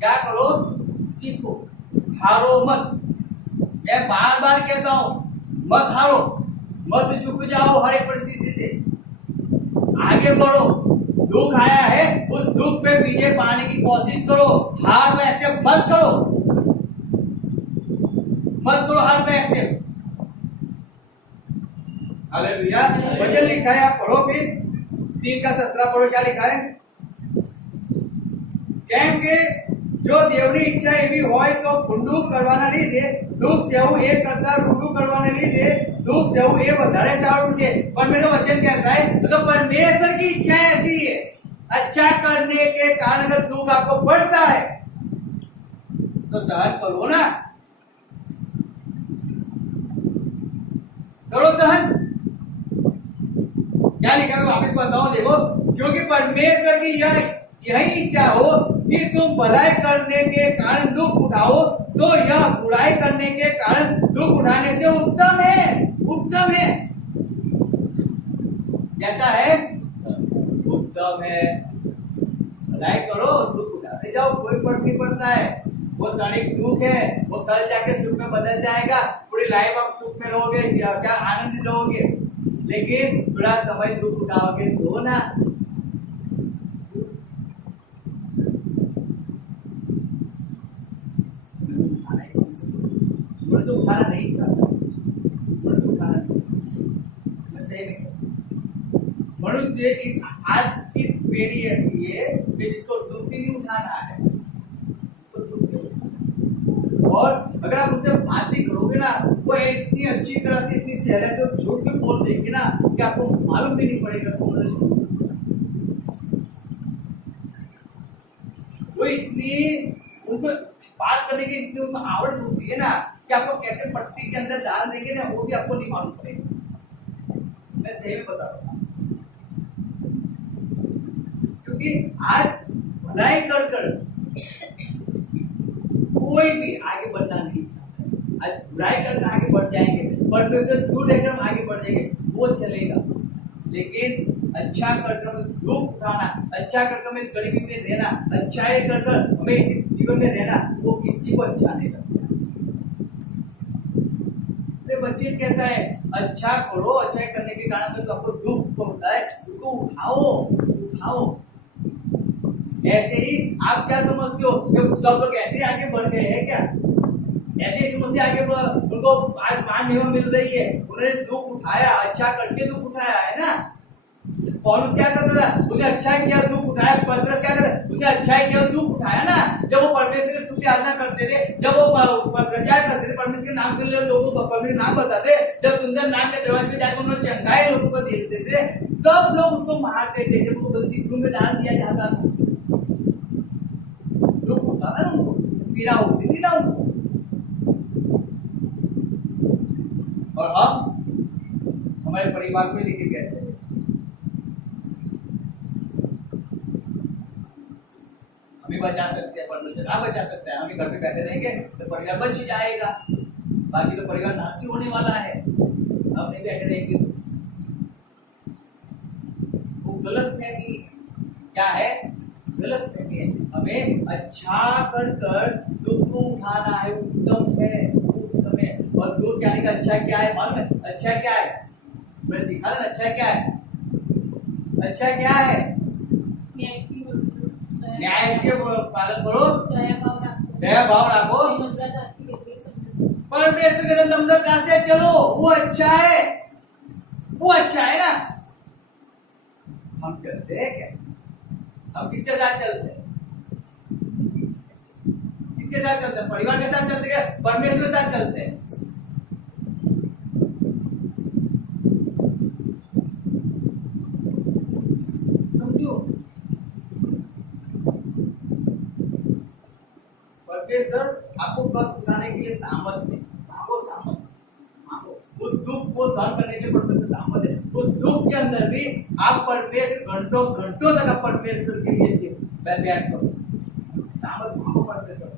क्या करो? सीखो, हारो मत। मैं बार बार कहता हूं, मत हारो, मत झुक जाओ हर एक परिस्थिति से, आगे बढ़ो। दुख आया है, उस दुख पे विजय पाने की कोशिश करो। हार को एक्सेप्ट मत करो, मत करो हार को एक्सेप्ट। हालेलुया। वचन लिखा है, आप पढ़ो फिर 3:17 पढ़ो, क्या लिखा है? કેમ કે જો દેવની ઈચ્છા એવી હોય તો ઊંડું કરવાના લીધે દુઃખ જેવું એ કરતા રૂડું કરવાને લીધે दुख જેવું એ વધારે સારું છે। पर मेरा वचन कहता है तो परमेश्वर की इच्छा ऐसी है, अच्छा करने के कारण अगर दुख आपको बढ़ता है तो सहन करो ना, करो सहन। क्या लिखा है वापस बताओ, देखो, क्योंकि परमेश्वर की यही इच्छा हो कि तुम भलाई करने के कारण दुख उठाओ, तो यह बुराई करने के कारण दुख उठाने से उत्तम है, उत्तम है। कैसा है? उत्तम है। भलाई करो, दुख उठाते जाओ, कोई फर्क नहीं पड़ता है। वो क्षणिक दुख है, वो कल जाके सुख में बदल जाएगा। पूरी लाइफ आप सुख में रहोगे, क्या आनंदित रहोगे। लेकिन थोड़ा समय दुख उठाओगे तो ना, उठाना नहीं चाहता, उठाना नहीं। मनुष्य की आज की पीढ़ी ऐसी है कि जिसको दुख ही नहीं उठाना है, उसको दुख नहीं। और अगर आप उनसे बात भी करोगे ना, वो इतनी अच्छी तरह से, इतनी चेहरे से झूठ भी बोल देंगे ना कि आपको मालूम भी नहीं पड़ेगा कौन है झूठ। वो इतनी, उनको बात करने की इतनी उनमें आवड़त होती है ना कि आपको कैसे पट्टी के अंदर डाल देंगे ना, वो भी आपको नहीं मालूम पड़ेगा। मैं सही में बता रहा हूं, क्योंकि आज भलाई कर कर कोई भी आगे बढ़ना नहीं चाहता। आज बुराई कर आगे बढ़ जाएंगे, परमेश्वर दूर लेकर हम आगे बढ़ जाएंगे, वो चलेगा। लेकिन अच्छा कर हमें दुख उठाना, अच्छा कर हमें गरीबी में रहना, अच्छाई कर हमें इस जीवन में रहना, वो किसी को अच्छा नहीं लगता। बच्चे कहता है अच्छा करो, अच्छा करने के कारण तो आपको दुख पहुंचता है, उसको उठाओ, उठाओ। ऐसे ही आप क्या समझते हो कि सब लोग ऐसे आगे बढ़ गए हैं क्या? ऐसे समझते आगे उनको आज मान महिमा मिल रही है, उन्होंने दुख उठाया, अच्छा करके दुख उठाया है ना। पौलुस क्या करता था, उसने अच्छाई किया दुख उठाया। पतरस क्या करता, उसने अच्छाई किया दुख उठाया ना। जब वो परमेश्वर की स्तुति आराधना करते थे, जब वो प्रचार करते थे, परमेश्वर के नाम के लिए लोगों को परमेश्वर के नाम बताते, जब सुंदर नाम के दरवाजे पे जाकर उन्होंने चंगाई लोगों को देते थे, तब लोग उसको मारते थे। जब उनको बंदी गृह में डाल दिया जाता था, दुख होता था उनको, पीड़ा होती थी ना उनको। और हम हमारे परिवार को लेके बैठे हैं। हमें बचा सकते हैं, परमेश्वर ना बचा सकता है। हम घर पे बैठे रहेंगे तो परिवार बच जाएगा, बाकी तो परिवार नासी होने वाला है। हम नहीं बैठे रहेंगे तो वो गलत फहमी है। क्या है? गलत फहमी है। हमें अच्छा कर कर दुख को उठाना है, उत्तम है, उत्तम है। और दुख क्या का अच्छा क्या है मालूम है? अच्छा क्या है मैं सिखा था। अच्छा क्या है? अच्छा क्या है? न्याय के पालन करो, दया भाव रखो, परमेश्वर के नम्रता से चलो, वो अच्छा है, वो अच्छा है ना। हम चलते हैं क्या? हम किसके साथ चलते हैं? किसके साथ चलते हैं? परिवार के साथ चलते हैं, परमेश्वर के साथ चलते हैं। समझो, परमेश्वर आपको कष्ट उठाने के लिए सामर्थ है। मांगो सामर्थ, मांगो। उस दुख को सहन करने के लिए परमेश्वर सामर्थ है। उस दुख के अंदर भी आप परमेश्वर घंटों घंटों तक आप परमेश्वर के लिए बैठ करो, सामर्थ मांगो परमेश्वर।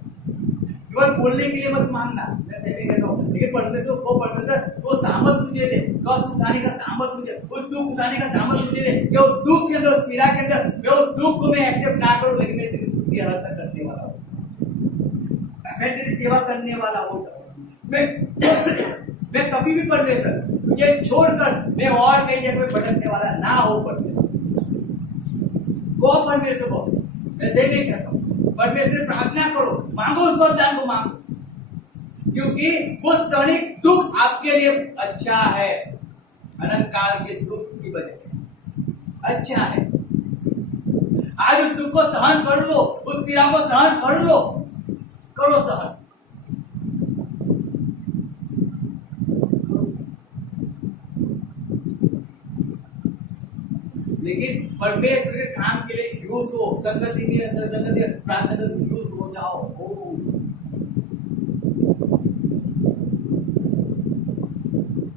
केवल बोलने के लिए मत मांगना, मैं सही कहता हूँ, लेकिन परमेश्वर को परमेश्वर वो सामर्थ मुझे दे, कष्ट उठाने का सामर्थ मुझे, उस दुख उठाने का सामर्थ मुझे दे कि उस दुख के अंदर, उस पीड़ा के अंदर मैं उस दुख को मैं एक्सेप्ट ना करूँ, लेकिन मैं तेरी स्तुति आराधना करने वाला हूँ, मैं तेरी सेवा करने वाला हूँ। मैं कभी भी परमेश्वर तुझे छोड़कर मैं और कई जगह में भटकने वाला ना हो। परमेश्वर को, परमेश्वर को मैं दे नहीं कहता हूँ। परमेश्वर प्रार्थना करो, मांगो, उस वरदान को मांगो, क्योंकि वो क्षणिक दुख आपके लिए अच्छा है, अनंत काल के दुख की वजह से अच्छा है। आज उस दुख को सहन कर लो, उस पीड़ा को सहन कर लो, करो सहन। लेकिन परमेश्वर के काम के लिए यूज हो, संगति में संगति प्रार्थना कर यूज हो जाओ।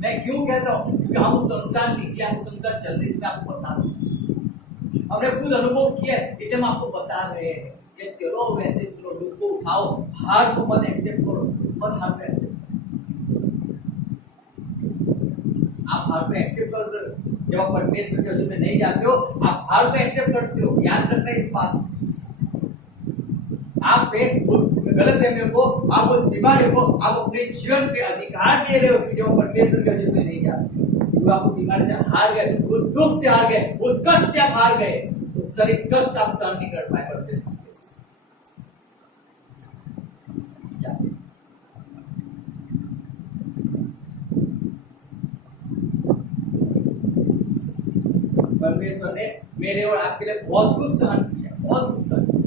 मैं क्यों कहता हूँ? क्योंकि हम उस संसार निकले, हम उस संसार चल रहे, इसमें आपको बता दूं, हमने खुद अनुभव किया है, इसे हम आपको बता रहे हैं। ये चलो वैसे चलो, दुख को उठाओ, हार को मत एक्सेप्ट करो, मत हार पे आप हार पे एक्सेप्ट कर रहे हो। जब आप परमेश्वर के हजूर में नहीं जाते हो, आप हार को एक्सेप्ट करते हो। याद रखना इस बात, आप पे गलत फहमियों को, आप उस बीमारियों को आप अपने जीवन पे अधिकार दे रहे हो कि जब परमेश्वर के हजूर में नहीं जाते, तो आप उस बीमारी से हार गए, उस दुख से हार गए, उस कष्ट से आप हार गए, उस शरीर कष्ट आप सहन नहीं कर पाए परमेश्वर। परमेश्वर ने मेरे और आपके लिए बहुत कुछ सहन किया, बहुत कुछ सहन किया।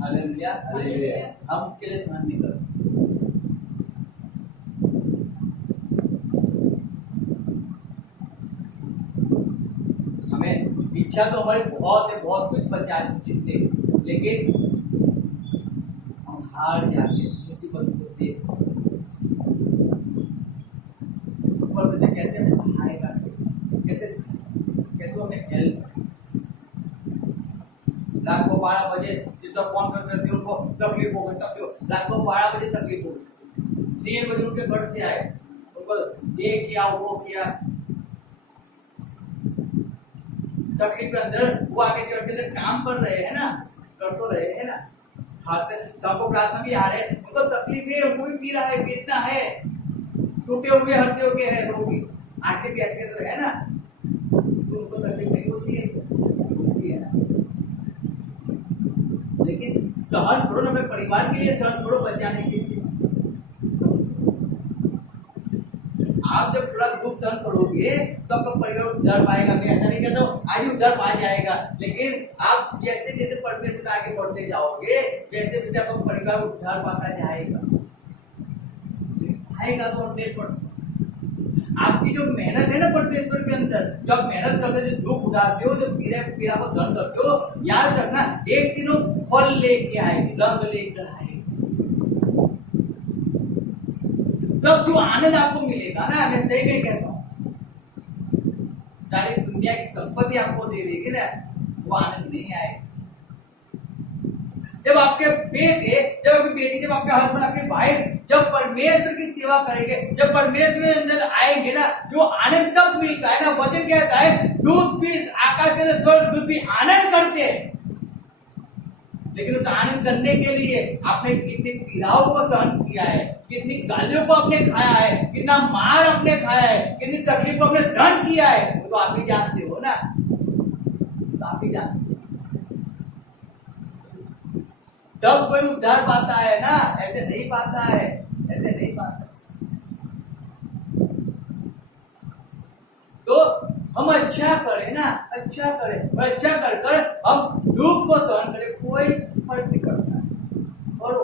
Hallelujah, hallelujah. हम उसके लिए सहन नहीं करते। हमें इच्छा तो हमारी बहुत है, बहुत कुछ बचा जीतने, लेकिन हम हार जाते मुसीबत को देख। ऊपर से कैसे हमें सहाय करते, कैसे हमें हेल्प। रात को 12 बजे सिस्टर फोन करते उनको तकलीफ हो गई, रात को 12 बजे तकलीफ हो गई, 3 बजे उनके घर से आए, उनको ये किया वो किया, तकलीफ के अंदर वो आके चढ़ते काम कर रहे हैं ना, कर तो रहे हैं ना, हारते सबको प्रार्थना भी हारे, उनको तकलीफ है, उनको भी पीड़ा है, वेदना है, टूटे हुए हटते हुए है, लोग भी आके बैठे तो है ना, तो उनको तकलीफ नहीं होती है ना। लेकिन सहन करो ना, अपने परिवार के लिए सहन करो, बचाने के लिए। आप जब थोड़ा दुख सहन करोगे तो आपका परिवार उद्धार पाएगा। मैं ऐसा नहीं कहता हूँ आज ही उद्धार पा जाएगा, लेकिन आप जैसे जैसे परमेश्वर से आगे बढ़ते जाओगे वैसे वैसे आपका परिवार उद्धार पाता जाएगा। आएगा तो 100%। आपकी जो मेहनत है ना परमेश्वर के अंदर, जो आप मेहनत करते हो, जो दुख उठाते हो, जो पीड़ा को सहन करते हो, याद रखना एक दिन वो फल लेके आएगी, रंग लेकर आएगी। तब जो आनंद आपको मिलेगा ना, मैं सही में कहता हूँ, सारी दुनिया की संपत्ति आपको दे देगी ना, वो आनंद नहीं आएगा। जब आपके बेटे, जब आपकी बेटी, जब आपके हस्बैंड, आपके भाई जब परमेश्वर की सेवा करेंगे, जब परमेश्वर के अंदर आएंगे ना, जो आनंद तब मिलता है ना, वचन कहता है दूध भी आकाश के अंदर स्वर्ग दूध भी आनंद करते हैं। लेकिन उस आनंद करने के लिए आपने कितनी पीड़ाओं को सहन किया है, कितनी गालियों को आपने खाया है, कितना मार आपने खाया है, कितनी तकलीफ को आपने सहन किया है, वो तो आप भी जानते हो ना, तो आप भी जानते हो। तब कोई उद्धार पाता है ना, ऐसे नहीं पाता है, ऐसे नहीं पाता। तो हम अच्छा करें ना, अच्छा करें और अच्छा कर कर हम दुख को सहन करें, कोई फर्क नहीं पड़ता है। करो,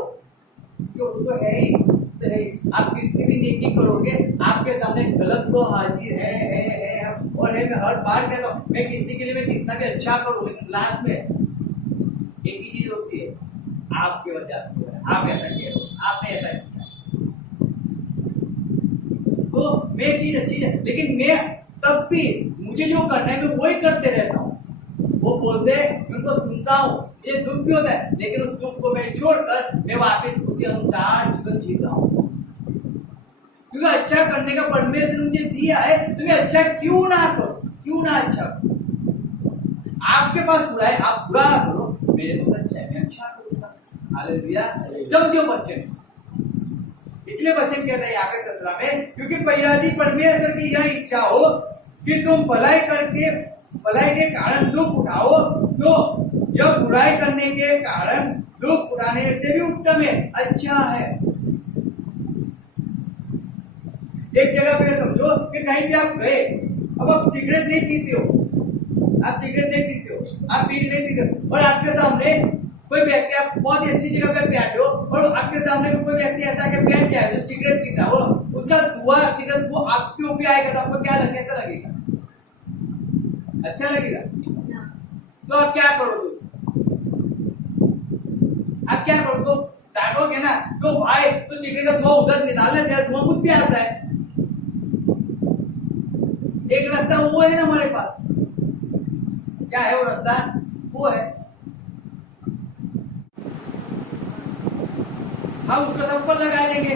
क्यों, वो तो है ही, तो है ही। आप कितनी भी नेकी करोगे, आपके सामने गलत तो हाजिर है और है। मैं हर बार कहता हूँ, मैं किसी के लिए मैं कितना भी अच्छा करूँ, लेकिन लास्ट में एक ही चीज होती है, आपके वजह से आप ऐसा कह रहे हो, आपने ऐसा किया, तो मैं चीज अच्छी है, लेकिन मैं तब भी मुझे जो करना है मैं वही करते रहता हूँ। वो बोलते हैं, मैं उनको सुनता हूँ, ये दुख भी होता है, लेकिन उस दुख को मैं छोड़कर मैं वापस उसी अनुसार जीवन जीता हूँ। क्योंकि अच्छा करने का परमेश्वर मुझे दिया है, तो मैं अच्छा क्यों ना करो, क्यों ना अच्छा करो। आपके पास बुरा है, आप बुरा ना करो, मेरे पास अच्छा है, मैं अच्छा करूंगा। हालेलुया, समझो बच्चन। इसलिए बच्चन कहता है यहाँ के 17 में, क्योंकि यदि परमेश्वर की यह इच्छा हो कि तुम भलाई के कारण दुख उठाओ, तो यह बुराई करने के कारण दुख उठाने से भी उत्तम है, अच्छा है। एक जगह पे समझो कि कहीं भी आप गए, अब आप सिगरेट नहीं पीते हो, आप सिगरेट नहीं पीते हो, आप बीड़ी नहीं पीते हो, और आपके सामने कोई व्यक्ति, आप बहुत ही अच्छी जगह पे बैठे हो और आपके सामने कोई व्यक्ति ऐसा के बैठ जाए जो सिगरेट पीता हो, उसका धुआं सिगरेट वो आपके ऊपर आएगा, तो आपको क्या लगेगा, कैसा लगेगा, अच्छा लगेगा। तो आप क्या करोगे, आप क्या करोगे, तो डांटोगे ना, तो भाई तो सिगरेट का धुआं उधर निकालना चाहिए, धुआं खुद भी आता है। एक रास्ता वो है ना हमारे पास, क्या है वो रास्ता, वो है हम उसको थप्पड़ लगा देंगे,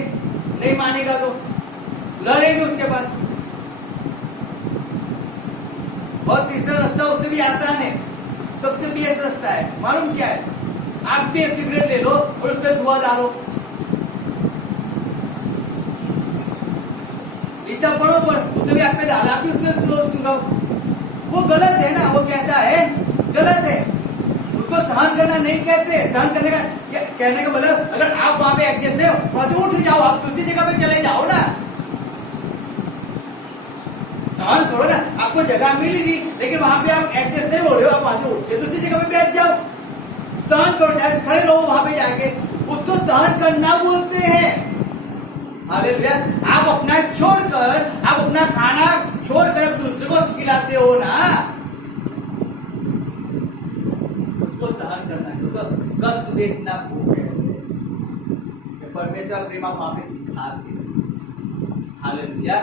नहीं मानेगा तो लड़ेंगे उसके पास। और तीसरा रास्ता उससे भी आसान है, सबसे भी एक रास्ता है, मालूम क्या है, आप भी एक सिगरेट ले लो और उसमें धुआं डालो, ऐसा बरोबर उसने भी आप पे डाला, आप भी उसमें सुनाओ। वो गलत है ना, वो कहता है गलत है, उसको सहन करना नहीं कहते। सहन करने का कहने का मतलब, अगर आप वहां पे एडजस्ट हो, वहां से उठ जाओ, आप दूसरी जगह पे चले जाओ ना, सहन करो ना, आपको जगह मिली थी, लेकिन वहां पे आप एडजस्ट नहीं हो रहे हो, आप वहां से उठ के दूसरी जगह पे बैठ जाओ, सहन करो, चाहे खड़े रहो वहां पे जाके, उसको सहन करना बोलते हैं। हालेलुया, आप अपना छोड़कर, आप अपना खाना छोड़कर दूसरे को खिलाते हो ना, उसको सहन करना है, उसको कष्ट देखना कहते हैं। परमेश्वर प्रेम आप वहां पे दिखाते हो। हालेलुया,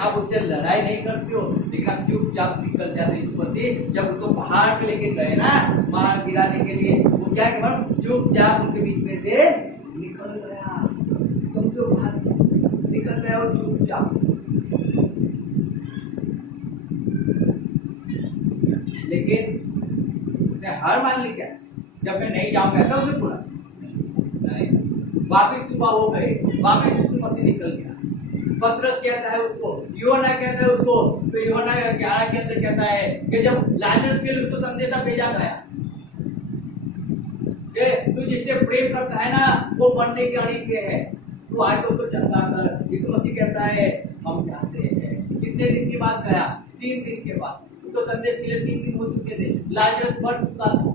आप उससे लड़ाई नहीं करते हो, लेकिन आप चुपचाप निकल जाते हो। इस वजह जब उसको पहाड़ पे लेके गए ना मार गिराने के लिए, वो क्या चुपचाप उनके बीच में से निकल गया, समझो बात, निकल गया और चुपचाप। लेकिन उसने हार मान ली क्या, जब मैं नहीं जाऊंगा ऐसा उसने बोला नहीं। वापिस सुबह हो गए, वापिस यीशु मसीह निकल गया। पतरस कहता है उसको, यूहन्ना कहता है उसको, तो यूहन्ना 11 के अंदर कहता है कि जब लाजरस के लिए उसको संदेशा भेजा गया कि तू जिससे प्रेम करता है ना वो मरने के अड़ी पे है, तू आज तो उसको चंगा कर। यीशु मसीह कहता है हम जाते के बाद गया, 3 दिन के बाद तो संदेश के लिए 3 दिन हो चुके थे, लाजरस मर चुका था।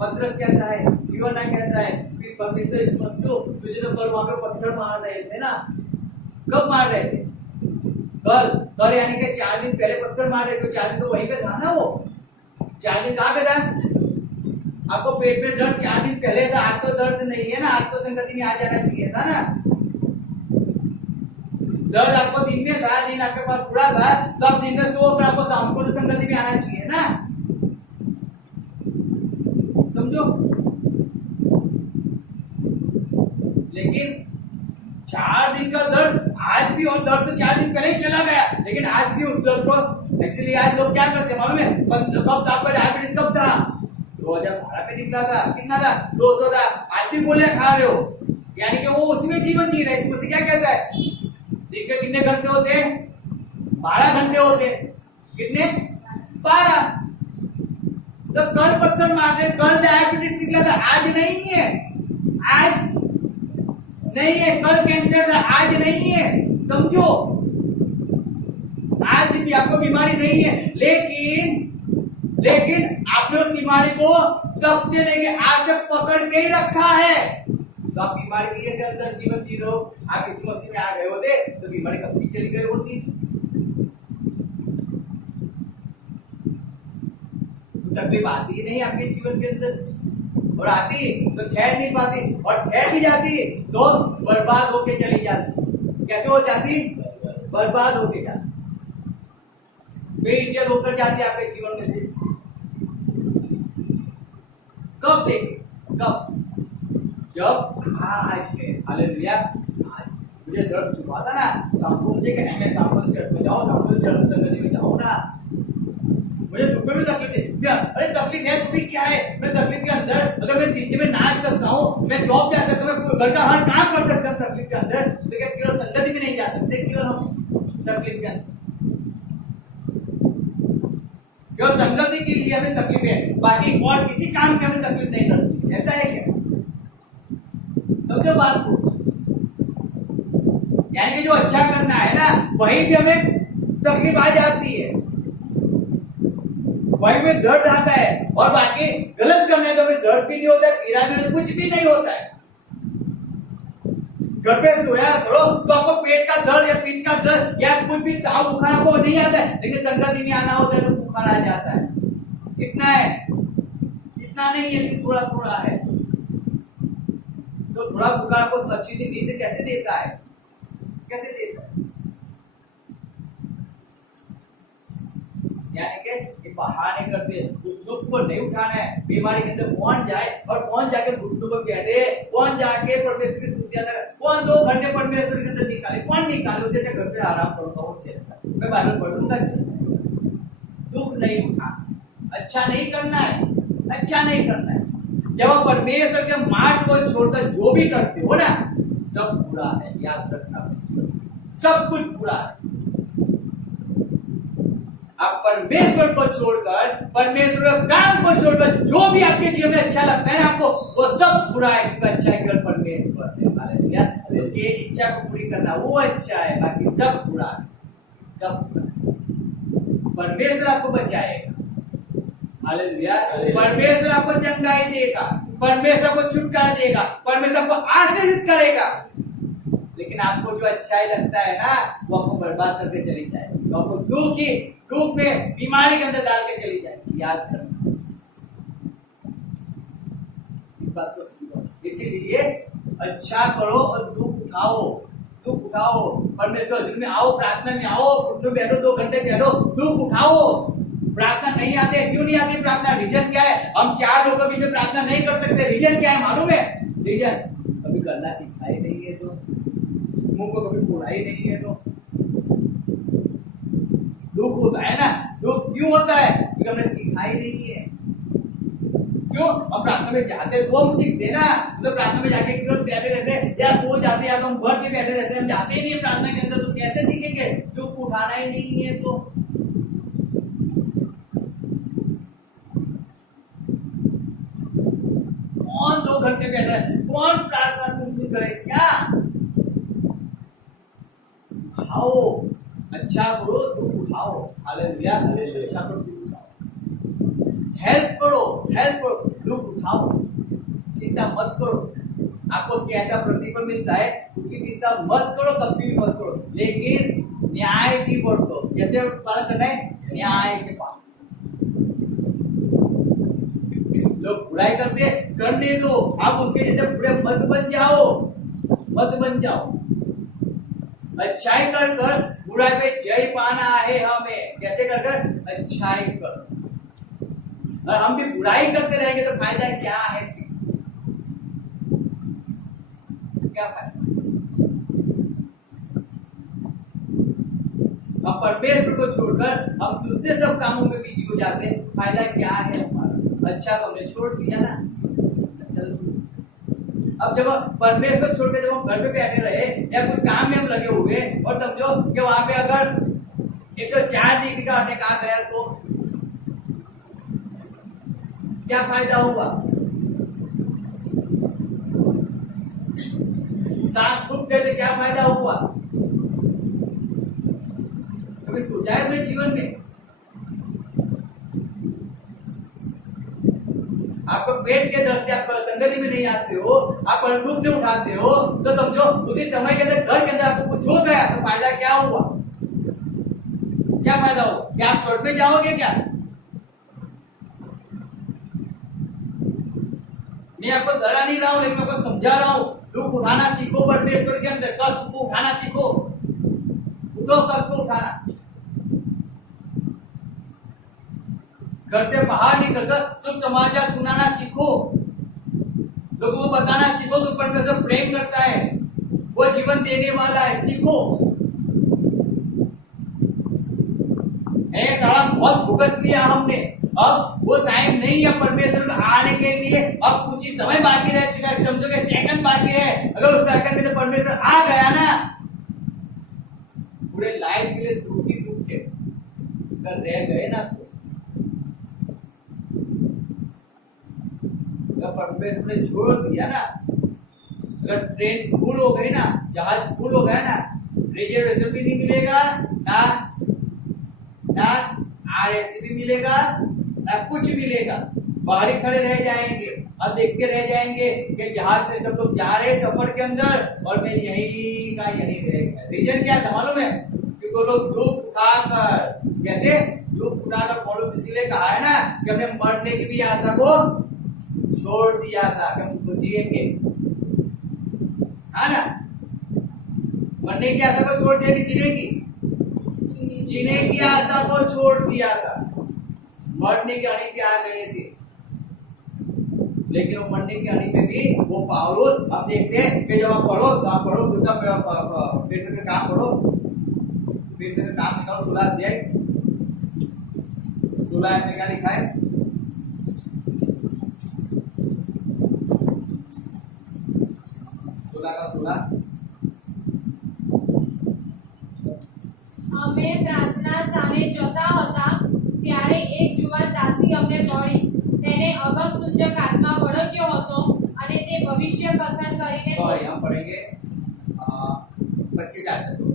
पतरस कहता है, यूहन्ना कहता है कि परमेश्वर यीशु मसीह तुझे तो कल वहां पे पत्थर मार रहे थे ना। कब मार रहे थे? कल यानी कि 4 दिन पहले पत्थर मार रहे थे। 4 दिन तो वहीं पे था ना, वो 4 दिन कहाँ पे था? आपको पेट में दर्द 4 दिन पहले था, आज तो दर्द नहीं है ना, आज तो संगति में आ जाना चाहिए था ना। दर्द आपको दिन में था, दिन आपके पास पूरा था, तो आप दिन में सो कर आपको शाम को तो संगति में आना चाहिए ना, समझो। लेकिन 4 दिन का दर्द आज भी, और दर्द तो 4 दिन पहले ही चला गया, लेकिन आज भी उस दर्द को, इसलिए आज लोग क्या करते मालूम है? कब था आपका डायबिटीज, कब था? 2012 में निकला था, कितना था? 200 था। आज भी गोलियां खा रहे हो, यानी कि वो उसमें जीवन जी रहे। इसमें क्या कहता है? दिन के कितने घंटे होते हैं? 12 घंटे होते हैं। कितने? 12। तो कल पत्थर मारते, कल डायबिटीज निकला था, आज नहीं है, आज नहीं है। कल कैंसर था, आज नहीं है, समझो। आज भी आपको बीमारी नहीं है, लेकिन आपने उस बीमारी को तब से लेके आज तक पकड़ के ही रखा है। तो आप बीमारी के अंदर जीवन जी रहे हो। आप इस मसीह में आ गए होते तो बीमारी कब की चली गई होती। तकलीफ आती ही नहीं आपके जीवन के अंदर, और आती तो ठहर नहीं पाती, और ठहर भी जाती तो बर्बाद होके चली जाती। कैसे हो जाती? बर्बाद होके जाती, बेइज्जत होकर जाती आपके जीवन में से। कब देखे? कब? जब आज है। हालेलुया। आज मुझे दर्द चुका था ना, शाम को मुझे कहना है शाम को चर्च में जाओ, शाम को संगति में जाओ ना। मुझे दुख में भी तकलीफ थी, अरे तकलीफ है तो भी क्या है? मैं तकलीफ के अंदर, अगर मैं जिंदगी में नाच सकता हूँ, मैं जॉब जा सकता हूँ, मैं घर का हर काम कर सकता हूँ तकलीफ के अंदर, तो क्या केवल संगति में नहीं जा सकते? केवल हम तकलीफ के अंदर, केवल संगति के लिए हमें तकलीफ है, बाकी और किसी काम की हमें तकलीफ नहीं रहती। ऐसा है क्या? समझो बात को। यानी कि जो अच्छा करना है ना, वहीं भी हमें तकलीफ आ जाती है, वहीं में दर्द आता है, और बाकी गलत करना है तो हमें दर्द भी नहीं होता है, पीड़ा भी, कुछ भी नहीं होता है। घर पे सोया करो तो आपको पेट का दर्द या पीठ का दर्द या कुछ भी ताव बुखार आपको नहीं आता है, लेकिन संगति में आना होता है तो बुखार आ जाता है। कितना है? इतना नहीं है, लेकिन थोड़ा थोड़ा है। तो थोड़ा बुखार को अच्छी सी नींद कैसे देता है? कैसे देता है? यानी कि बहाने करते, उस दुख को नहीं उठाना है। बीमारी के अंदर कौन जाए और कौन जाके घुटनों पर बैठे, कौन जाके परमेश्वर की स्तुतियां करे, कौन 2 घंटे परमेश्वर के अंदर निकाले, कौन निकाले? उसे घर पे आराम करूंगा, वो चलता, मैं बाइबल पढ़ूंगा। दुख नहीं उठाना, अच्छा नहीं करना है, अच्छा नहीं करना है। जब आप परमेश्वर के मार्ग को छोड़कर जो भी करते हो ना, सब बुरा है, याद रखना, सब कुछ बुरा है। आप परमेश्वर को छोड़कर, परमेश्वर के काम को छोड़कर जो भी आपके जीवन में अच्छा लगता है ना आपको, वो सब बुरा है, क्योंकि अच्छा केवल परमेश्वर है। हालेलुया। उसकी इच्छा को पूरी करना वो अच्छा है, बाकी सब बुरा है, सब बुरा है। परमेश्वर आपको बचाएगा। हालेलुया। परमेश्वर आपको चंगाई देगा, परमेश्वर आपको छुटकारा देगा, परमेश्वर आपको आशीर्वाद करेगा। लेकिन आपको जो अच्छा ही लगता है ना, वो आपको बर्बाद करके चली जाएगी, तो आपको दुख में, बीमारी के अंदर डाल के चली जाएगी। याद करना इस बात को। इसीलिए अच्छा करो और दुख उठाओ, दुख उठाओ, परमेश्वर में आओ, प्रार्थना में आओ, घुटनों बैठो, 2 घंटे बैठो, दुख उठाओ। प्रार्थना नहीं आते, क्यों नहीं आती प्रार्थना? रीजन क्या है? हम 4 लोग के बीच में प्रार्थना नहीं कर सकते। रीजन क्या है मालूम है? रीजन कभी करना सीखा ही नहीं है, तो मुंह को कभी बोला ही नहीं है, तो दुख होता है ना। दुख क्यों होता है? क्योंकि हमने सीखा ही नहीं है। क्यों? हम प्रार्थना में जाते तो हम सीखते ना, तो प्रार्थना में जाके क्यों बैठे रहते या सो जाते, या तो हम घर के बैठे रहते, हम जाते ही नहीं प्रार्थना के अंदर, तो कैसे सीखेंगे? दुख उठाना ही नहीं है तो। कौन 2 घंटे बैठ रहा है? कौन प्रार्थना सुन करे? क्या खाओ, अच्छा करो दुख उठाओ, हालेलुया, हालेलुया। अच्छा करो दुख उठाओ, हेल्प करो दुख उठाओ, चिंता मत करो। आपको कैसा प्रतिफल मिलता है उसकी चिंता मत करो, कभी भी मत करो, लेकिन न्याय की बरतो। जैसे पालन करना है, न्याय से पालन। लोग बुराई करते करने दो, आप उनके जैसे बुरे मत बन जाओ, मत बन जाओ। अच्छाई कर कर बुराई पे जय पाना है हमें। कैसे कर कर? अच्छाई कर। और हम भी बुराई करते रहेंगे तो फायदा क्या है? क्या फायदा? हम परमेश्वर को छोड़कर हम दूसरे सब कामों में बिजी हो जाते हैं, फायदा क्या है हमारा? अच्छा तो हमने छोड़ दिया ना। अब जब परमेश्वर छोड़ के जब हम घर पे बैठे रहे या कुछ काम में हम लगे हुए और समझो कि वहां पे अगर 104 डिग्री का हमने कहा गया तो क्या फायदा होगा? सांस फूट गए तो क्या फायदा हुआ? कभी सोचा है अपने जीवन में? आपको पेट के दर्द से आप संगति में नहीं आते हो, आप बंदूक नहीं उठाते हो, तो समझो उसी समय के अंदर घर के अंदर आपको कुछ हो गया तो फायदा क्या हुआ? क्या फायदा हो? क्या आप चोट में जाओगे क्या? मैं आपको डरा नहीं रहा हूं, लेकिन मैं आपको समझा रहा हूं। दुख उठाना सीखो परमेश्वर के अंदर, कष्ट को उठाना सीखो, उठो कष्ट को उठाना। घर से बाहर निकलकर शुभ समाचार सुनाना सीखो, लोगों को बताना सीखो कि परमेश्वर प्रेम करता है, वो जीवन देने वाला है, सीखो। सारा बहुत भुगत लिया हमने, अब वो टाइम नहीं है परमेश्वर को आने के लिए। अब कुछ ही समय बाकी रह चुका है, समझो कि सेकंड बाकी है। अगर उस सेकंड में परमेश्वर आ गया ना, पूरे लाइफ के लिए दुख ही दुख है। अगर रह गए ना तो परमेश्वर ने छोड़ दिया ना, अगर ट्रेन फुल हो गई ना, जहाज फुल हो गया ना, रिजर्वेशन भी नहीं मिलेगा ना आरएसी भी मिलेगा ना कुछ मिलेगा। बाहर ही खड़े रह जाएंगे और देखते रह जाएंगे कि जहाज में सब लोग जा रहे सफर के अंदर और मैं यही का यही रहेगा। रीजन क्या था मालूम है? क्योंकि वो लोग दुख उठाकर, कैसे दुख उठाकर, पौलुस इसीलिए कहा है ना कि हमने मरने की भी आशा को छोड़ दिया था कि हम जिएंगे, है ना? मरने की आशा को छोड़ दिया कि जीने की आशा को छोड़ दिया था। मरने की अड़ी पे आ गए थे, लेकिन वो मरने की अड़ी में भी वो पौलुस, अब देखते हैं कि जब आप पढ़ो तो आप पढ़ो दूसरा पेट का काम पढ़ो, पेट का काम निकालो। 16 अध्याय 16 में क्या लिखा है? 16 का 16 અમે પ્રાર્થના સામે જતા હતા ત્યારે એક જુવાન દાસી અમને મળી. તેને અગમસૂચક આત્મા વળગ્યો હતો અને તે ભવિષ્ય કથન કરીને सॉरी हम पढ़ेंगे 25 आशा को।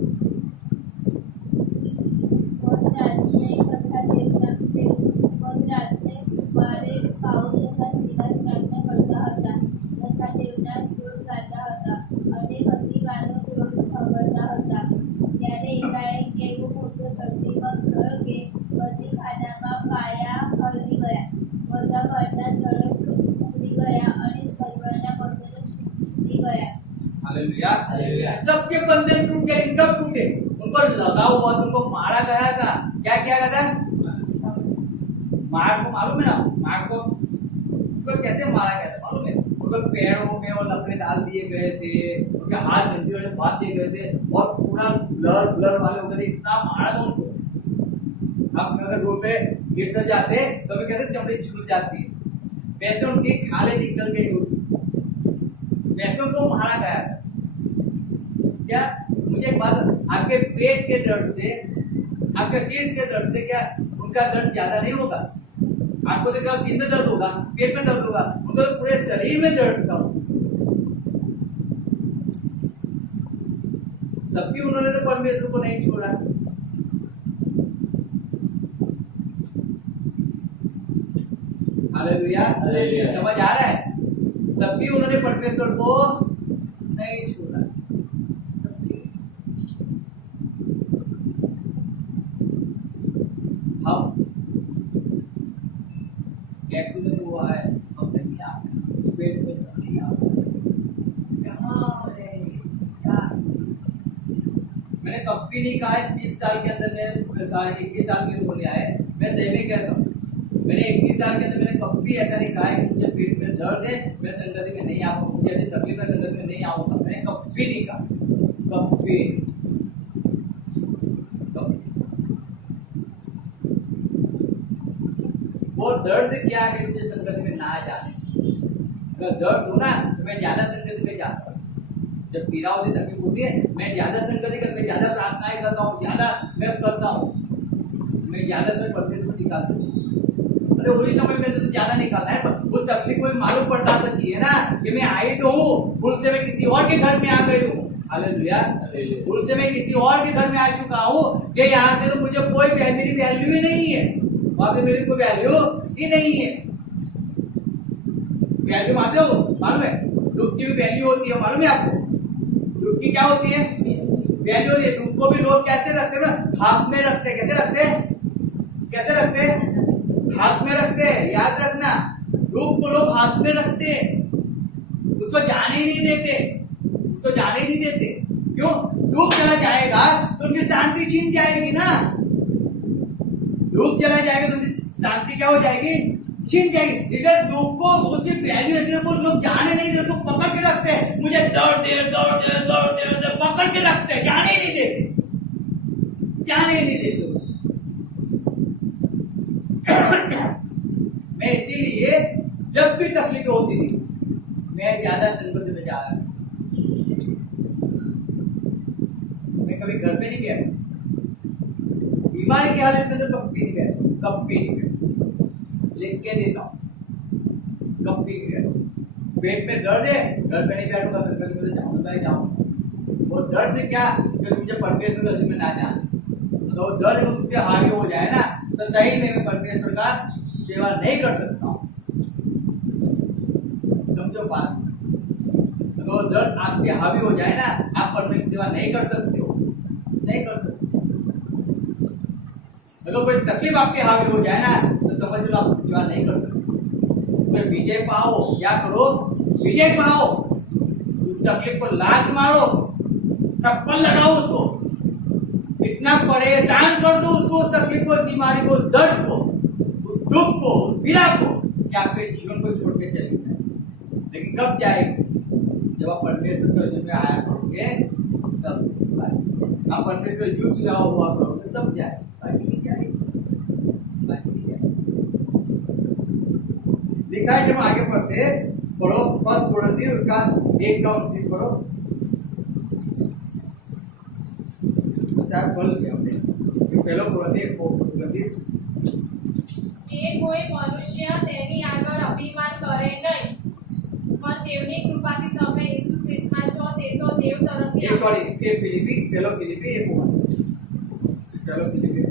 सुमारे पाऊल तथा सिलास प्रार्थना करता હતા તથા દેવના સ્તુત ગાતા હતા અને ભક્તિગાનો તેઓ સાંભળતા હતા. જ્યારે એકાએક એવું મોટું ધરતીમાં થયો કે બંદીખાનામાં પાયા હલી ગયા, બધા બારના તળક ઉડી ગયા અને સર્વના બંધનો છૂટી ગયા. Hallelujah, hallelujah. सबके बंधन टूट गए, कब टूटे? उनको लगा हुआ, उनको मारा गया था। क्या किया गया था? मार को मालूम है ना? मार को उसको कैसे मारा गया था मालूम है? उनके पैरों में और लकड़े डाल दिए गए थे, उनके हाथ डंडियों में बांध दिए गए थे और पूरा ब्लर वाले हो गए थे, इतना मारा था उनको। हम अगर रोड पे गिर कर जाते तो भी कहते चमड़ी छूट जाती है, वैसे उनकी खाले निकल गई होती, वैसे उनको मारा गया था। क्या मुझे एक बात, आपके पेट के दर्द से, आपके सीट के दर्द से क्या उनका दर्द ज्यादा नहीं होगा? आपको तो क्या सीट में दर्द होगा, पेट में दर्द होगा, उनको तो पूरे शरीर में दर्द था। तब भी उन्होंने तो परमेश्वर को नहीं छोड़ा। हालेलुया। हालेलुया। समझ आ रहा है? तब भी उन्होंने परमेश्वर को नहीं छोड़ा। हम एक्सीडेंट हुआ है, हम नहीं आ रहे, पेट में नहीं आ रहे, कहाँ है क्या? मैंने कभी नहीं कहा है 20 साल के अंदर में 21 साल मेरे को लिया है, मैं सही में कहता हूँ, मैंने 21 साल के अंदर मैंने कभी ऐसा नहीं कहा है कि मुझे पेट में दर्द है, मैं संगति में नहीं आऊंगा, मुझे ऐसी तकलीफ है संगति में नहीं आऊंगा, मैंने कभी नहीं कहा, कभी। वो दर्द क्या है कि मुझे संगति में ना जाने। अगर दर्द हो ना तो मैं ज्यादा संगति में जाता हूँ। जब पीड़ा होती तकलीफ होती है, मैं ज्यादा संगति करता हूँ, ज्यादा प्रार्थनाएं करता हूँ, ज्यादा मैं करता हूँ, मैं ज्यादा समय परमेश्वर को निकालता हूँ। अरे वही समय में तो ज्यादा निकालना है, पर वो तकलीफ को मालूम पड़ता तो चाहिए ना कि मैं आई तो हूँ, भूल से मैं किसी और के घर में आ गई हूँ। हालेलुया। भूल से मैं किसी और के घर में आ चुका हूँ कि यहाँ से तो मुझे कोई मेरी वैल्यू ही नहीं है, वहां पे मेरी कोई वैल्यू ही नहीं है। वैल्यू मानते हो? मालूम है? दुख की भी वैल्यू होती है, मालूम है आपको? दुख की क्या होती है? वैल्यू होती है। दुख को भी लोग कैसे रखते हैं ना, हाथ में रखते हैं। कैसे रखते हैं? कैसे रखते हैं? हाथ में रखते हैं। याद रखना, दुख को लोग हाथ में रखते हैं, उसको जाने ही नहीं देते, उसको जाने ही नहीं देते। क्यों? दुख चला जाएगा तो उनकी शांति छीन जाएगी ना। दुख चला जाएगा तो उनकी शांति क्या हो जाएगी? छीन जाएगी। इधर दुख को उसकी वैल्यू को लोग जाने नहीं देते, उसको पकड़ के रखते हैं। मुझे दौड़ दे पकड़ के रखते हैं, जाने ही नहीं देते, जाने ही नहीं देते। मैं इसीलिए जब भी तकलीफ होती थी मैं ज्यादा संगति में जा रहा था। मैं कभी घर पे नहीं गया, बीमारी की हालत में तो कभी नहीं गया, कभी नहीं गया। लिख के देता हूँ, कभी नहीं गया। पेट में दर्द है, घर पे नहीं बैठूंगा, संगति में जाऊंगा ही जाऊंगा। वो दर्द क्या जो मुझे परमेश्वर में ना जाने, तो वो दर्द मुझ पर हावी हो जाए ना तो सही में मैं परमेश्वर का सेवा नहीं कर सकता हूँ। समझो बात। अगर वो दर्द आपके हावी हो जाए ना, आप परमेश्वर सेवा नहीं कर सकते हो, नहीं कर सकते। अगर कोई तकलीफ आपके हावी हो जाए ना तो समझ लो आप सेवा नहीं कर सकते। उसमें विजय पाओ, क्या करो? विजय पाओ। उस तकलीफ को लात मारो, थप्पड़ लगाओ, उसको इतना परेशान कर दो, उसको तकलीफ को, बीमारी को, दर्द को, उस दुख को, उस पीड़ा को, कि आपके जीवन को छोड़ के चले जाए। लेकिन कब जाएगी? जब आप परमेश्वर के वचन में आया करोगे तब आप परमेश्वर युद्ध हुआ करोगे तब जाए, बाकी नहीं जाएगी, बाकी नहीं जाएगी। लिखा है, जब आगे पढ़ते पढ़ो, फर्स्ट कोरिन्थियंस उसका 1:29 पढ़ो। पढ़ लिया हमने, पहलो कोरिन्थियंस એ કોઈ મનુષ્ય તેની આગળ અભિમાન કરે નહીં, પણ દેવની કૃપાથી તમે ઈસુ ખ્રિસ્તમાં છો, તે તો દેવ તરફથી सॉरी ये फिलिपी, पहलो फिलिपी ये बोल, चलो फिलिपी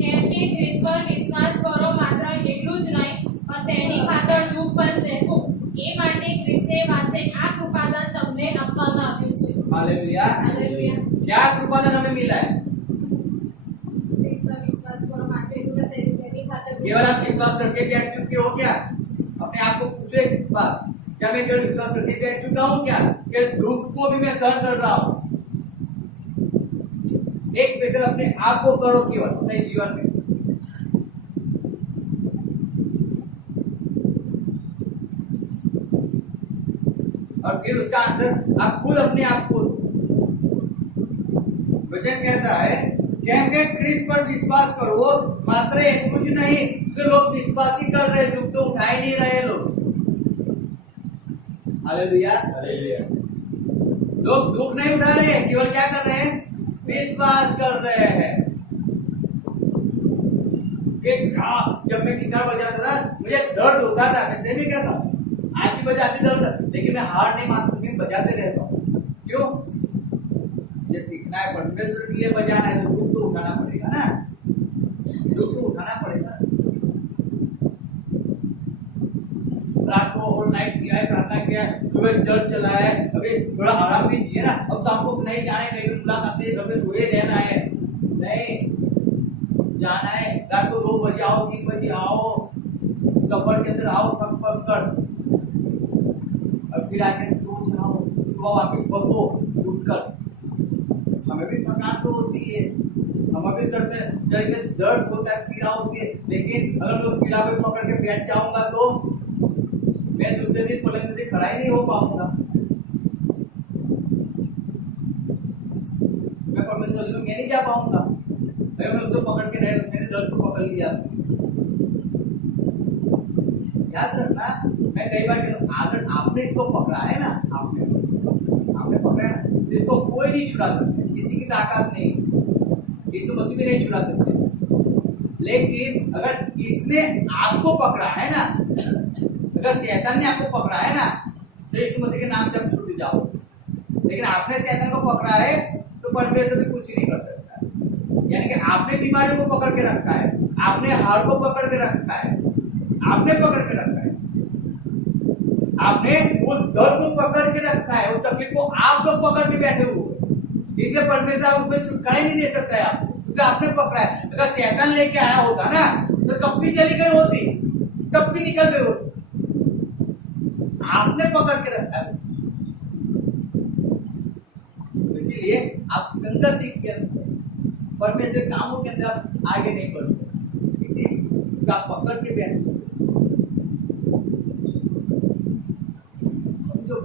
કેમ કે ખ્રિસ્ત પર વિશ્વાસ કરો, માત્ર એટલું જ નહીં પણ તેની ખાતર દુઃખ પણ સહેવું, એ માટે ખ્રિસ્તે વાસ્તે આ કૃપાદાન તમને આપવામાં આવ્યું છે। हालेलुया। હાલેલુયા। क्या कृपादान हमें मिला है? ખ્રિસ્ત પર વિશ્વાસ કરો, માત્ર એટલું જ નહીં તેની ખાતર केवल आप विश्वास करके बैठ चुके हो क्या? अपने आप को पूछो एक बार, क्या मैं केवल विश्वास करके बैठ चुका हूँ क्या कि दुख को भी मैं सहन कर रहा हूँ? एक क्वेश्चन अपने आप को करो केवल अपने जीवन में। और फिर उसका आंसर आप खुद अपने आप को। वचन कहता है કેમ કે ખ્રિસ્ત पर विश्वास करो, मात्र એટલું જ नहीं, तो लोग विश्वास ही कर रहे, दुख तो उठा ही नहीं रहे लोग। हालेलुया। लोग दुख नहीं उठा रहे, केवल क्या कर रहे हैं? विश्वास कर रहे हैं। जब मैं गिटार बजाता था मुझे दर्द होता था, मैं भी कहता हूँ, आज भी बजाते दर्द, लेकिन मैं हार नहीं मानता, मैं बजाते रहता हूँ। क्यों? ये सीखना है, परमेश्वर के लिए बजाना है तो दुख तो उठाना पड़ेगा ना। दुख तो उठाना पड़ेगा। रात को होल नाइट किया है, प्रार्थना किया है, सुबह चर्च चला है, अभी थोड़ा आराम भी चाहिए ना। अब शाम को नहीं जाना है, कहीं मुलाकात है, घर सोए रहना है, नहीं जाना है। रात को 2 बजे आओ, 3 बजे आओ, सफर के अंदर आओ, सब कर और फिर आके सो जाओ, सुबह वापिस बगो उठकर। हमें भी थकान तो होती है, हमें भी शरीर में दर्द होता है, पीड़ा होती है, लेकिन अगर मैं उस पीड़ा को पकड़ के बैठ जाऊंगा तो मैं दूसरे दिन पलंग से खड़ा ही नहीं हो पाऊंगा। मैं परमेश्वर में नहीं जा पाऊंगा अगर मैं उसको पकड़ के रह, मैंने दर्द को पकड़ लिया। याद रखना, मैं कई बार कहता हूं, अगर आपने इसको पकड़ा है ना, आपने पकड़ा है ना, तो इसको कोई नहीं छुड़ा सकता, किसी की ताकत नहीं, यीशु मसीह भी नहीं छुड़ा सकते। लेकिन अगर इसने आपको पकड़ा है ना, अगर शैतान ने आपको पकड़ा है ना, तो यीशु मसीह के नाम से आप छूट जाओ। लेकिन आपने शैतान को पकड़ा है तो परमेश्वर भी कुछ नहीं कर सकता। यानी कि आपने बीमारियों को पकड़ के रखा है, आपने हार को पकड़ के रखा है, आपने पकड़ के रखा है, आपने उस दर्द को पकड़ के रखा है, उस तकलीफ को आप लोग पकड़ के बैठे हुए। इसलिए परमेश्वर उसमें छुटकारा ही नहीं दे सकता है आपको, क्योंकि आपने पकड़ा है। अगर शैतान लेके आया होता ना, तो कब भी चली गई होती, कब भी निकल गई होती। आपने पकड़ के रखा है, इसीलिए आप संगति के अंदर, परमेश्वर कामों के अंदर आगे नहीं बढ़ते, इसी का पकड़ के बैठे। समझो,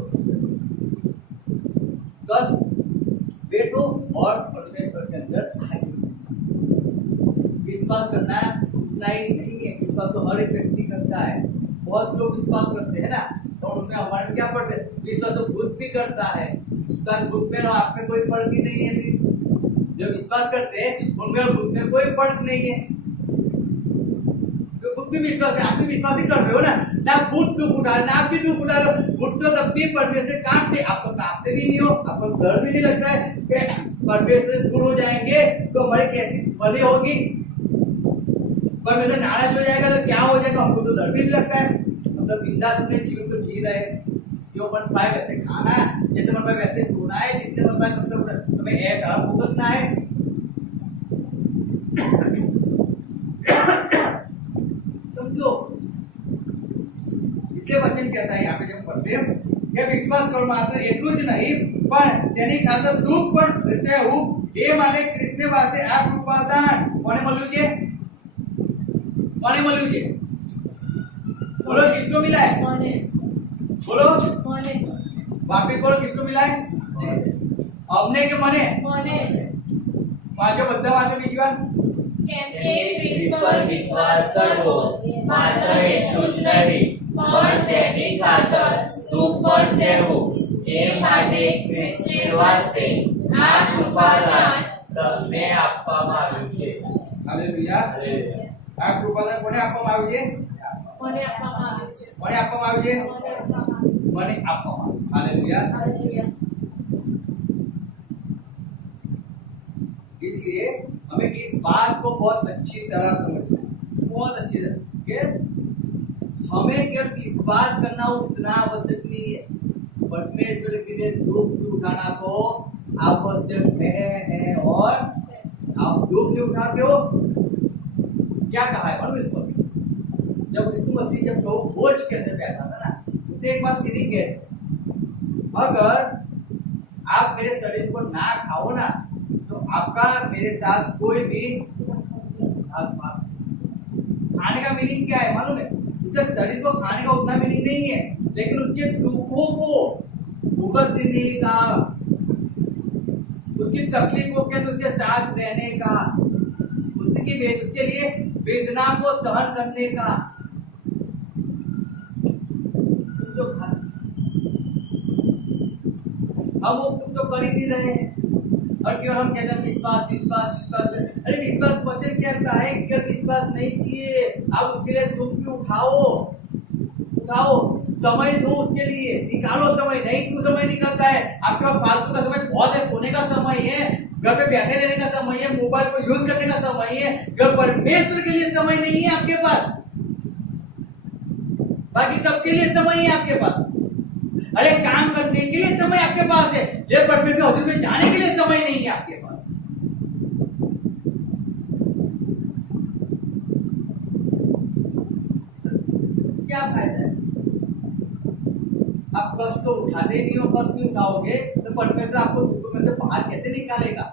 बस बैठो और परमेश्वर के अंदर आगे। विश्वास करना उतना ही नहीं है, विश्वास तो हर एक व्यक्ति करता है। बहुत लोग विश्वास करते हैं ना, और उनमें हमारे में क्या पड़ते हैं, विश्वास तो खुद भी करता है, खुद में और आप में कोई फर्क ही नहीं है। फिर जो विश्वास करते हैं उनमें और खुद में कोई फर्क नहीं है। तो खुद भी विश्वास है, आप भी विश्वास ही कर रहे हो ना खुद दुख उठा ना, आप भी दुख उठा लो, घुटनों तब भी परमेश्वर कांपते, आप तो कांपते भी नहीं हो, आपको डर भी नहीं लगता है कि परमेश्वर दूर हो जाएंगे तो हमारी कैसी भले होगी, परमेश्वर नाराज हो जाएगा तो क्या हो जाएगा, हमको तो डर भी नहीं लगता है। हम तो बिंदास अपने जीवन को जी रहे, जो मन पाए वैसे खाना है, जैसे मन पाए वैसे सोना है, जितने मन पाए तब तक हमें ऐसा भुगतना है। समझो, इसलिए वचन कहता है यहाँ पे जब पढ़ते हैं कि विश्वास करो मात्र એટલું જ નહીં પણ તેની ખાતર દુઃખ પણ રહેવું, એ માટે ખ્રિસ્તને વાતે આ કૃપાદાન કોને મળ્યું છે? કોને મળ્યું છે? बोलो किसको मिला है? बोलो वापिस बोलो किसको मिला है? हमने के मने वाक्य બધા વાતો બીજી વાર કેમ કે ખ્રિસ્ત પર વિશ્વાસ કરવો માત્ર એટલું જ નહીં પણ તેની ખાતર દુઃખ પણ સહેવું, એ માટે ખ્રિસ્તને વાસ્તે આ કૃપાદાન તમને આપવામાં આવ્યું છે। હાલેલુયા। આ કૃપાદાન કોને આપવામાં આવ્યું છે? મને આપવામાં આવ્યું છે। કોને આપવામાં આવ્યું છે? મને આપવામાં આવ્યું। हालेलुया। इसलिए हमें इस बात को बहुत अच्छी तरह समझना है, बहुत अच्छी तरह कि हमें केवल विश्वास करना उतना आवश्यक नहीं है, परमेश्वर के लिए दुख भी उठाना तो आवश्यक है। और आप दुख नहीं उठाते हो, क्या कहा है यीशु मसीह? जब यीशु मसीह जब दो बोझ के अंदर बैठा था ना, तो एक बात सीधी कह, अगर आप मेरे शरीर को ना खाओ ना तो आपका मेरे साथ कोई भी खाने का मीनिंग क्या है मालूम है? उसके शरीर को खाने का उतना मीनिंग नहीं है, लेकिन उसके दुखों को भुगतने का, उसकी तकलीफों के अंदर उसके साथ रहने का, उसके लिए वेदना को सहन करने का। समझो, हम वो तो कर ही नहीं रहे हैं, और केवल हम कहते हैं विश्वास विश्वास विश्वास। अरे विश्वास वचन कहता है कि विश्वास नहीं चाहिए, आप उसके लिए दुख भी उठाओ, समय दो उसके लिए, निकालो समय। नहीं क्यों समय निकलता है? आपका फालतू का समय बहुत है, सोने का समय है, घर पे बैठे रहने का समय है, मोबाइल को यूज करने का समय है, घर परमेश्वर के लिए समय नहीं है आपके पास। बाकी सबके लिए समय है आपके पास। अरे काम करने के लिए समय आपके पास है, ये परमेश्वर के हजूर में जाने के लिए समय नहीं है आपके पास। क्या फायदा है? आप कष्ट तो उठाते नहीं हो, कष्ट नहीं उठाओगे तो परमेश्वर आपको दुख में से बाहर कैसे निकालेगा?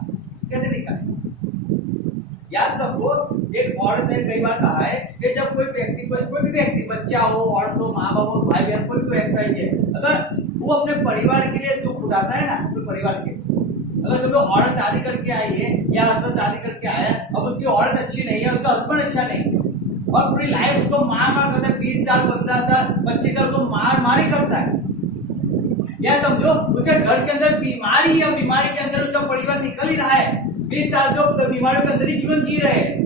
कैसे निकालेगा? याद रखो, एक औरत ने कई बार कहा है कि जब कोई व्यक्ति, कोई भी व्यक्ति, बच्चा हो, औरत हो, माँ बाप हो, भाई बहन, कोई भी व्यक्ति है, अगर वो अपने परिवार के लिए दुख उठाता है ना, तो परिवार के, अगर जो औरत शादी करके आई है या हस्बैंड शादी करके आया, अब उसकी औरत अच्छी नहीं है, उसका हस्बैंड अच्छा नहीं है, और पूरी लाइफ उसको मार करता है, 20 साल 15 साल 25 साल को मार ही करता है, या समझो उसके घर के अंदर बीमारी है, बीमारी के अंदर उसका परिवार निकल ही रहा है, 20 साल जो बीमारियों के अंदर ही जीवन जी रहे हैं,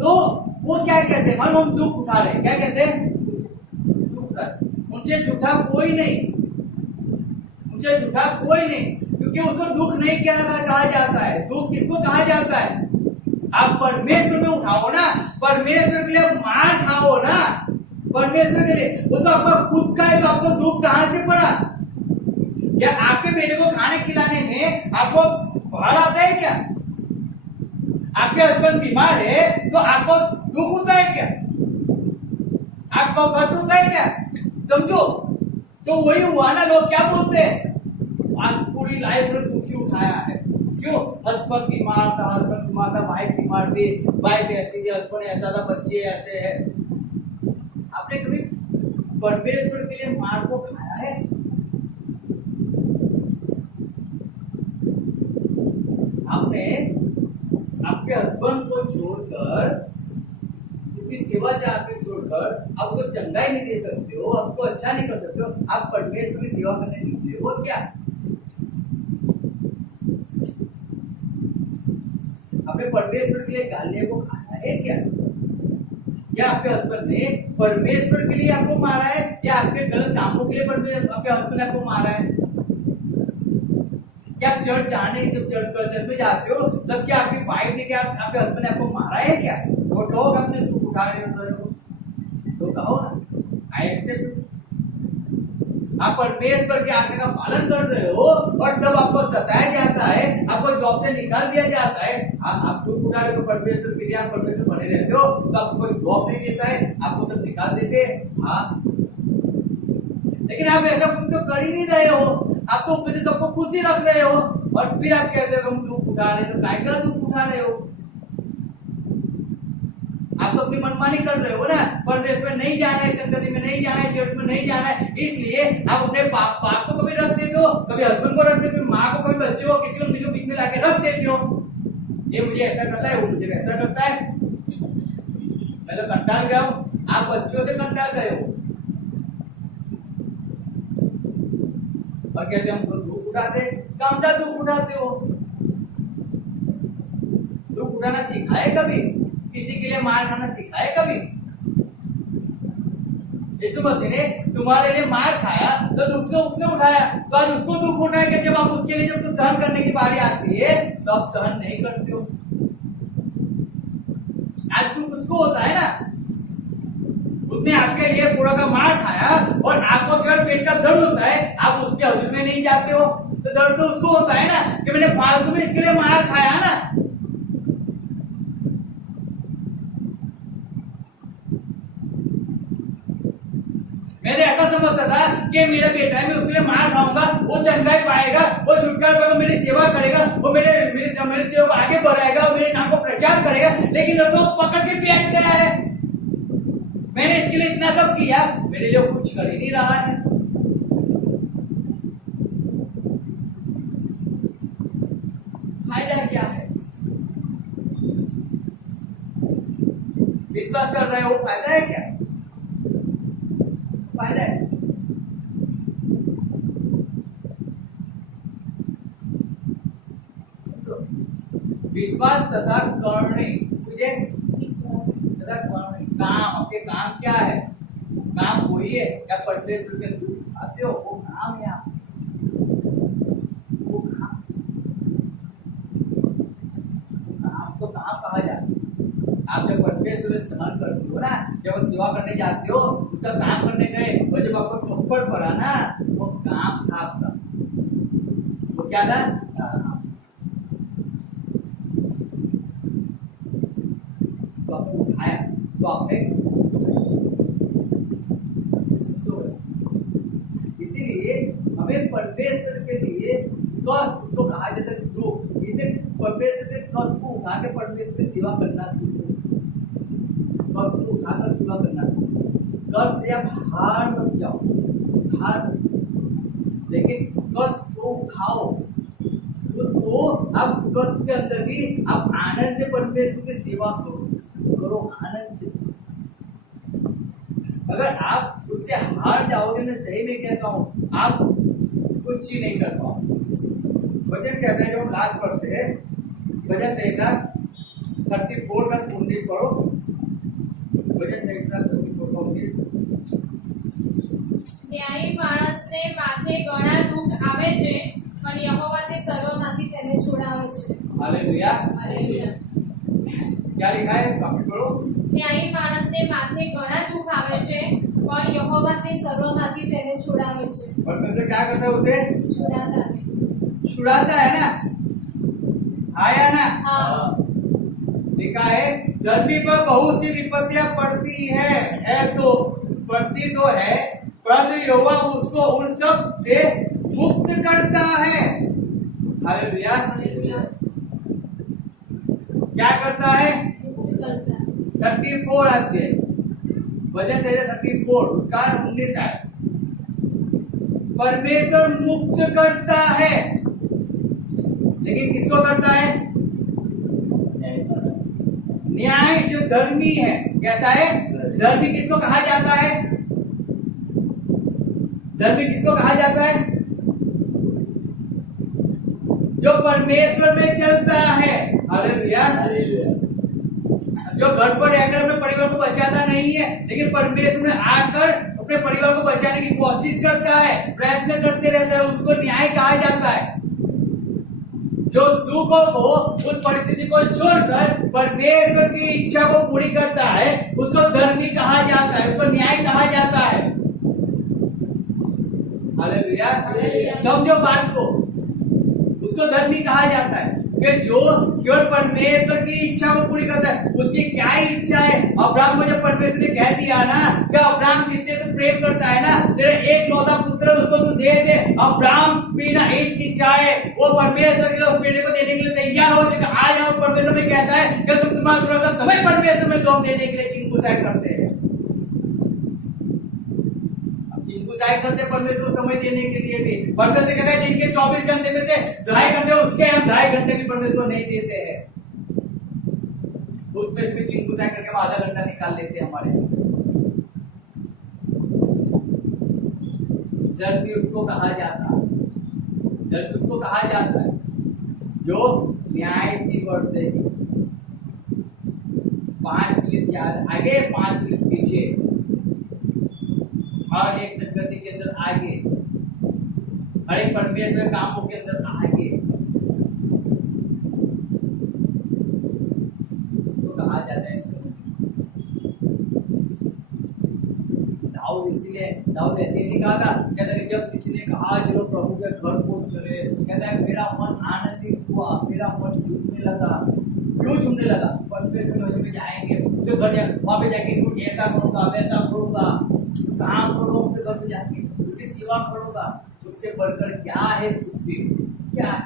तो वो क्या कहते हैं? हम दुख उठा रहे हैं। क्या कहते हैं? दुख उठा रहे। उनसे झूठा कोई नहीं, उनसे झूठा कोई नहीं, क्योंकि उसको दुख नहीं कहा जाता है। दुख किसको कहा जाता है? आप परमेश्वर में उठाओ ना, परमेश्वर के लिए मार खाओ ना, परमेश्वर के लिए। वो तो आपका खुद का है, तो आपको दुख कहां से पड़ा? क्या आपके बेटे को खाने खिलाने में आपको भार आता है क्या? आपके हस्बैंड बीमार है तो आपको दुख होता है क्या? आपको कष्ट होता है क्या? समझो, तो वही हुआ ना। लोग क्या बोलते हैं? आप पूरी लाइफ में दुखी उठाया है। क्यों? हस्बैंड बीमार था, हस्बैंड बीमार था, वाइफ बीमार थी, वाइफ ऐसी थी, हस्बैंड ऐसा था, बच्चे ऐसे है। आपने कभी परमेश्वर के लिए मार को खाया है? आपने आपके हस्बैंड को छोड़कर, उसकी सेवा चाहते छोड़कर, आप उसको चंगा ही नहीं दे सकते हो, आपको अच्छा नहीं कर सकते हो, आप परमेश्वर की सेवा करने निकले हो क्या? आपने परमेश्वर के लिए गालियों को खाया है क्या? या आपके हस्बैंड ने परमेश्वर के लिए आपको मारा है, या आपके गलत कामों के लिए आपके हस्बैंड ने आपको मारा है? क्या आप चर्च जाने, जब चर्च में जाते हो तब क्या आपकी वाइफ ने, क्या आपके हस्बैंड ने आपको मारा है क्या? वो लोग अपने दुख उठा रहे हो तो कहो ना, आई एक्सेप्ट। आप परमेश्वर के आज्ञा का पालन कर रहे हो और तब आपको सताया जाता है, आपको जॉब से निकाल दिया जाता है, आप दुख उठा रहे हो परमेश्वर के लिए, आप परमेश्वर बने रहते हो, तो आपको कोई जॉब नहीं देता है, आपको सब निकाल देते हैं। हाँ, लेकिन आप ऐसा कुछ तो कर ही नहीं रहे हो, आप तो ऊपर से सबको खुश ही रख रहे हो, और फिर आप कहते हो हम दुख उठा रहे, तो काय का दुख उठा रहे हो? आप तो अपनी मनमानी कर रहे हो ना। परमेश्वर नहीं जाना है, संगति में नहीं जाना है, चर्च में नहीं जाना है, इसलिए आप अपने बाप को कभी रख देते हो, कभी हस्बैंड को रख देते हो, माँ को, कभी बच्चे को, किसी को बीच में लाके रख देते हो। ये मुझे ऐसा करता है, वो मुझे वैसा करता है। मैं तो कंटाल गया हूँ, आप बच्चों से कंटाल गए हो, और कहते हम दुख उठाते, कम सा दुख उठाते हो। दुख उठाना सीखा है कभी? किसी के लिए मार खाना सीखा है कभी? यीशु मसीह ने तुम्हारे लिए मार खाया तो दुख तो उसने उठाया, तो आज उसको दुख उठाएगा जब आप उसके लिए, जब कुछ सहन करने की बारी आती है तो आप सहन नहीं करते हो। आज दुख उसको होता है ना, उसने आपके लिए पूरा का मार खाया और आपको केवल पेट का दर्द होता है, आप उसके हजूर में नहीं जाते हो, तो दर्द तो उसको होता है ना कि मैंने फालतू में इसके लिए मार खाया ना। मैंने ऐसा समझता था कि मेरा बेटा है, मैं उसके लिए मार खाऊंगा, वो चंगा ही पाएगा, वो छुटकारा पाएगा, मेरी सेवा करेगा, वो मेरे सेवा को आगे बढ़ाएगा, मेरे नाम को प्रचार करेगा, लेकिन तो पकड़ के बैठ गया है। मैंने इसके लिए इतना सब किया, मेरे लिए कुछ कर ही नहीं रहा है। फायदा क्या है? विश्वास कर रहे हो, फायदा है क्या? फायदा है। विश्वास तथा करने, तुझे तथा करने, काम, आपके काम क्या है? काम वही है क्या? परमेश्वर के दुख आते हो, वो काम है। वो काम पाप कहा जाता है। आप जब परमेश्वर से सहन करते हो ना, जब सेवा करने जाते हो, उसका काम करने गए और जब आपको थप्पड़ पड़ा ना, वो काम था आपका, वो क्या था? तो आपने उठाया, तो आपने इसीलिए हमें परमेश्वर के लिए कष्ट, उसको कहा जाता है दुख, इसे परमेश्वर के कष्ट को उठा के परमेश्वर की सेवा करना चाहिए, कष्ट को उठाकर सेवा करना चाहिए। कष्ट से आप हार मत जाओ, हार मत जाओ, लेकिन कष्ट को उठाओ, उसको आप कष्ट के अंदर भी आप आनंद से परमेश्वर की सेवा करो आनंद से। अगर आप उससे हार जाओगे, मैं सही में कहता हूँ, आप कुछ ही नहीं कर पाओगे। वचन कहता है, जब लास्ट पढ़ते हैं वचन संहिता 34 का 19 पढ़ो, वचन संहिता 34 का 19। ન્યાયી માણસને માથે ઘણા દુઃખ આવે છે, પણ યહોવા તે સર્વમાંથી તેને છોડાવે છે। हालेलुया। હાલેલુયા। क्या लिखा है, वापस पढ़ो। ન્યાયી માણસને માથે ઘણા દુઃખ આવે છે, પણ યહોવા તે સર્વમાંથી તેને છોડાવે છે। परमेश्वर क्या करता है, उसे છોડાતા छुड़ाता है ना, आया ना। હા लिखा है, धरती पर बहुत सी विपत्तियां पड़ती है तो पड़ती तो है, परंतु यहोवा उसको उन सब से मुक्त करता है। हालेलुया। હાલેલુયા। क्या करता है? મુક્ત કરતા 34 अध्याय, वचन से 34 उसका 19 है। परमेश्वर मुक्त करता है, लेकिन किसको करता है? न्याय जो धर्मी है, कहता है धर्मी किसको कहा जाता है? धर्मी किसको कहा जाता है? जो परमेश्वर में चलता है। हालेलुया। जो घर पर रहकर अपने परिवार को बचाता नहीं है, लेकिन परमेश्वर में आकर अपने परिवार को बचाने की कोशिश करता है, प्रयत्न करते रहता है, उसको न्याय कहा जाता है। जो दुखों को, उस परिस्थिति को छोड़कर परमेश्वर की इच्छा को पूरी करता है, उसको धर्मी कहा जाता है, उसको न्याय कहा जाता है। हालेलुया। समझो बात को, उसको धर्मी कहा जाता है कि जो केवल परमेश्वर की इच्छा को पूरी करता है। उसकी क्या इच्छा है? अब्राहम को जब परमेश्वर ने कह दिया ना कि अब्राहम जिससे तू प्रेम करता है ना, तेरे एक लौता पुत्र उसको तू दे दे। अब्राहम बिना हित की चाहे वो परमेश्वर के लिए उस बेटे को देने के लिए तैयार हो जाएगा। आज हम परमेश्वर में कहता है कि तुम तुम्हारा थोड़ा सा समय परमेश्वर में दम देने के लिए चिंकुशाई करते हैं, चिंकुशाई करते परमेश्वर को समय देने के लिए भी। परमेश्वर कहता है जिनके 24 घंटे में से 2.5 घंटे उसके हम 2.5 घंटे भी परमेश्वर नहीं देते हैं, उसमें से भी चिंकुशाई करके आधा घंटा निकाल लेते हैं हमारे। धर्मी उसको कहा जाता है, धर्मी उसको कहा जाता है जो न्याय की बढ़ते हैं। 5 मिनट आगे 5 मिनट पीछे, हर एक संगति के अंदर आगे, हर एक परमेश्वर कामों के अंदर आगे, उसको कहा जाता है। दाऊद ऐसे नहीं कहा था, कहता है जब किसी ने कहा चलो प्रभु के घर को चले, कहता है मेरा मन आनंदित हुआ, मेरा मन झूमने लगा। क्यों झूमने लगा? परमेश्वर में जाएंगे, उसके घर जाएंगे, वहां पे जाके कुछ ऐसा करूंगा, वैसा करूंगा, काम करूंगा, उसके घर पे जाके उसकी सेवा करूंगा। उससे बढ़कर क्या है पृथ्वी में? क्या है?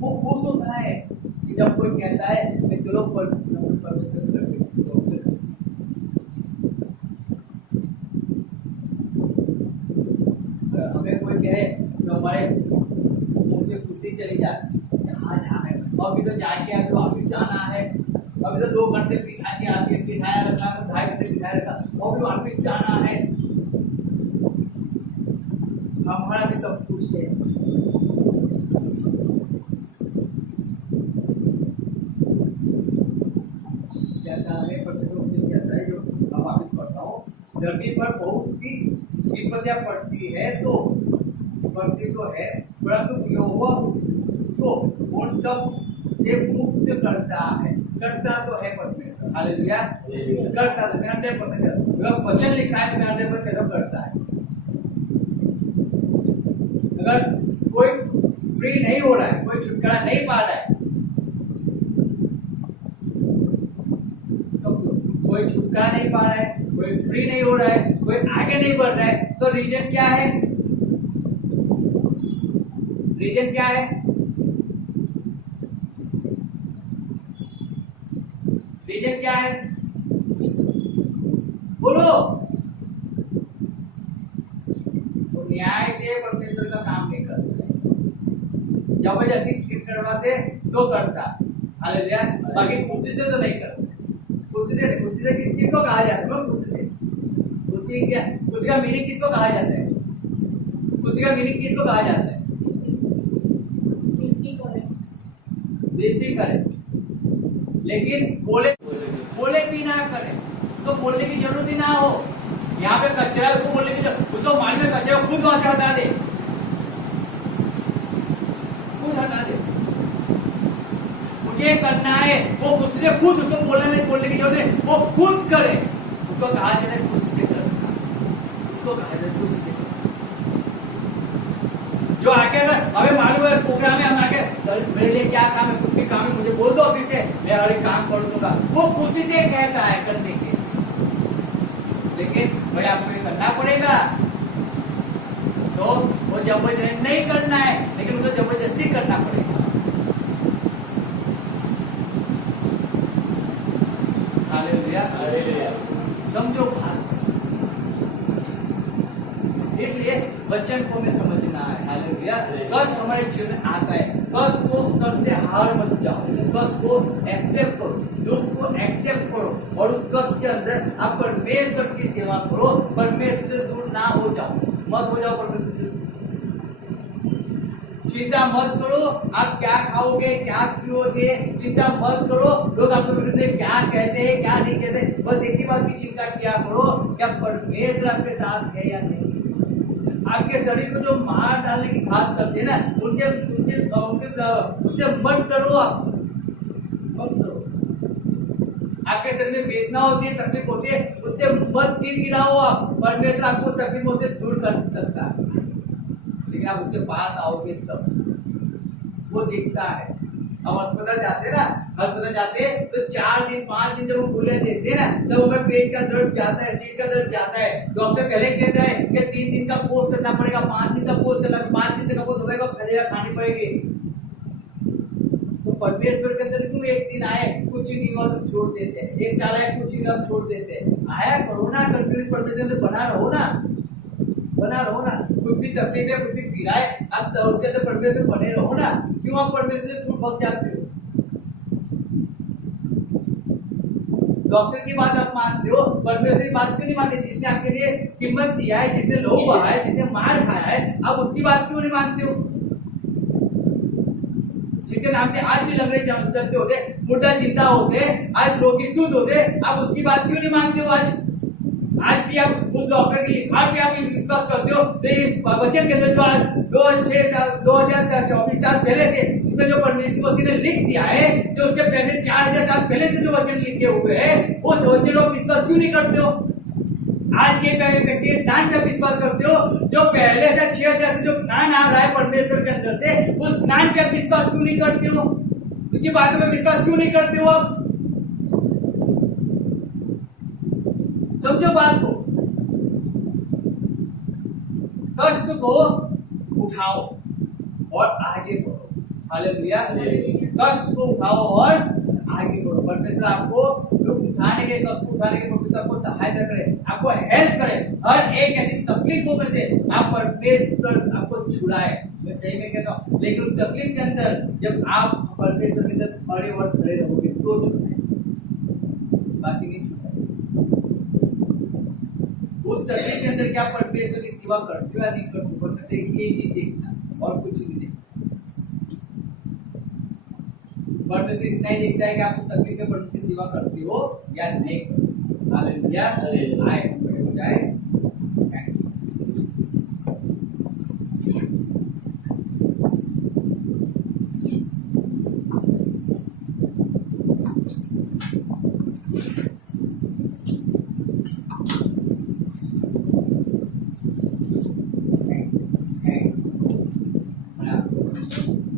वो खुश होता है कि जब कोई कहता है कि चलो परमेश्वर घर पे। हमें कोई कहे तो हमारे मुंह से खुशी चली जाती है, हाँ जाए अभी तो जाके अभी वापिस जाना है, अभी तो 2 घंटे बिठा के आके बिठाया रखा, 2.5 घंटे बिठाया रखा, और भी वापिस जाना है। हमारा भी सब कुछ है। कहता है परमेश्वर कहता है, जो मैं वापिस पढ़ता हूँ, धरती पर बहुत सी विपत्तियां पड़ती है तो है, परंतु यहोवा उसको उन सब से मुक्त करता है। करता तो है परमेश्वर, हालेलुया। करता तो मैं 100% अगर वचन लिखा है तो मैं 100% करता है। अगर कोई फ्री नहीं हो रहा है, कोई छुटकारा नहीं पा रहा है, कोई छुटकारा नहीं पा रहा है, कोई फ्री नहीं हो रहा है, कोई आगे नहीं बढ़ रहा है, तो रीजन क्या है? रीजन क्या है? रीजन क्या है? बोलो। तो न्याय से परमेश्वर का काम नहीं करता, जबरदस्ती करवाते तो करता, हालेलुया। बाकी खुशी से तो नहीं करता। खुशी से किसको कहा जाता है? खुशी से, खुशी का मीनिंग किसको कहा जाता है? खुशी का मीनिंग किसको कहा जाता है? बेइज्जती करे, लेकिन बोले भी ना करे, उसको बोलने की जरूरत ही ना हो। यहाँ पे कचरा, उसको बोलने की जरूरत, उसको माइंड में कचरा खुद वहां से हटा दे, खुद हटा दे। मुझे करना है, वो खुद से खुद, उसको बोलने की जरूरत है, वो खुद करे। उसको कहा जाता है खुद से करना, उसको कहा जाता है खुद से। जो आके अगर हमें मालूम है प्रोग्राम में, हम आके मेरे लिए क्या काम है, कुछ भी काम है, मुझे बोल दो ऑफिस से, मैं हर एक काम कर दूंगा, वो खुशी से कहता है करने के। लेकिन भाई आपको ये करना पड़ेगा, तो वो जबरदस्ती नहीं करना है, लेकिन उसको जबरदस्ती करना पड़ेगा। हालेलुया। समझो बात, इसलिए वचन को हमें समझना है। हालेलुया। कष्ट हमारे जीवन में आता है, कष्ट से हार मत जाओ, कष्ट को एक्सेप्ट करो, दुख को एक्सेप्ट करो, और उस कष्ट के अंदर आप परमेश्वर की सेवा करो। परमेश्वर से दूर ना हो जाओ, मत हो जाओ परमेश्वर से। चिंता मत करो आप क्या खाओगे, क्या पियोगे, चिंता मत करो लोग आपके विरुद्ध में क्या कहते हैं, क्या नहीं कहते। बस एक ही बात की चिंता किया करो, क्या परमेश्वर आपके साथ है या नहीं। आपके शरीर को जो मार डालने की बात करते हैं ना, उनके मत करो, आप मत करो। आपके शरीर में वेदना होती है, तकलीफ होती है, उससे मत गिराओ आप। परमेश्वर आपको तकलीफों से दूर कर सकता है, लेकिन आप उसके पास आओगे तब वो दिखता है। हम अस्पताल जाते हैं ना, अस्पताल जाते हैं तो 4 दिन 5 दिन जब वो गोलियां देते हैं ना, तब अगर पेट का दर्द जाता है, सीट का दर्द जाता है, डॉक्टर पहले कहता है कि 3 दिन का कोर्स करना पड़ेगा, 5 दिन का कोर्स करना, 5 दिन तक आपको दवाई खरीदेगा खानी पड़ेगी। तो परमेश्वर के अंदर क्यों एक दिन आए, कुछ ही नहीं हुआ तो छोड़ देते हैं, 1 साल आए कुछ ही नहीं हुआ छोड़ देते हैं। आया कोरोना कंटिन्यू परमेश्वर के अंदर बना रहो ना, कुछ भी तकलीफ है, कुछ भी पीड़ा है, आप उसके अंदर परमेश्वर बने रहो ना। क्यों आप परमेश्वर से दूर भग जाते हो? डॉक्टर की बात आप मानते हो, परमेश्वर की बात क्यों नहीं मानते? जिसने आपके लिए कीमत दिया है, जिसने लोग बहा है, जिसने मार खाया है, आप उसकी बात क्यों नहीं मानते हो? जिसके नाम से आज भी लंगड़े चलते होते, मुर्दा जिंदा होते, आज रोगी शुद्ध होते, आप उसकी बात क्यों नहीं मानते हो? आज भी आप उस डॉक्टर की लिखावट पे आप विश्वास करते हो, तो इस वचन के अंदर जो आज 2024 साल पहले थे, उसमें जो परमेश्वर ने लिख दिया है, जो उसके पहले 4000 साल पहले से जो वचन लिखे हुए हैं, उस वचन को विश्वास क्यों नहीं करते हो? आज के ज्ञान का विश्वास करते हो, जो पहले से 6000 से जो ज्ञान आ रहा है परमेश्वर के अंदर से, उस ज्ञान पे विश्वास क्यों नहीं करते हो? उसकी बातों पर विश्वास क्यों नहीं करते हो? आप समझो बात को, कष्ट को उठाओ और आगे बढ़ो। हालेलुया। कष्ट को उठाओ और आगे बढ़ो। परमेश्वर आपको दुख उठाने के, कष्ट उठाने के, परमेश्वर आपको सहायता करे, आपको हेल्प करे। हर एक ऐसी तकलीफों में से आप परमेश्वर आपको छुड़ाए, मैं सही में कहता हूँ। लेकिन उस तकलीफ के अंदर जब आप परमेश्वर के अंदर खड़े रहोगे तो छुड़ाए, बाकी नहीं छुड़ाए। उस तकलीफ के अंदर क्या परमेश्वर की सेवा करते हो या नहीं करते हो? परमेश्वर एक चीज देखता और कुछ भी नहीं। परमेश्वर इतना ही देखता है कि आप उस तकलीफ में परमेश्वर की सेवा करते हो या नहीं करते हो। हालेलुया। आए खड़े हो जाए। હતું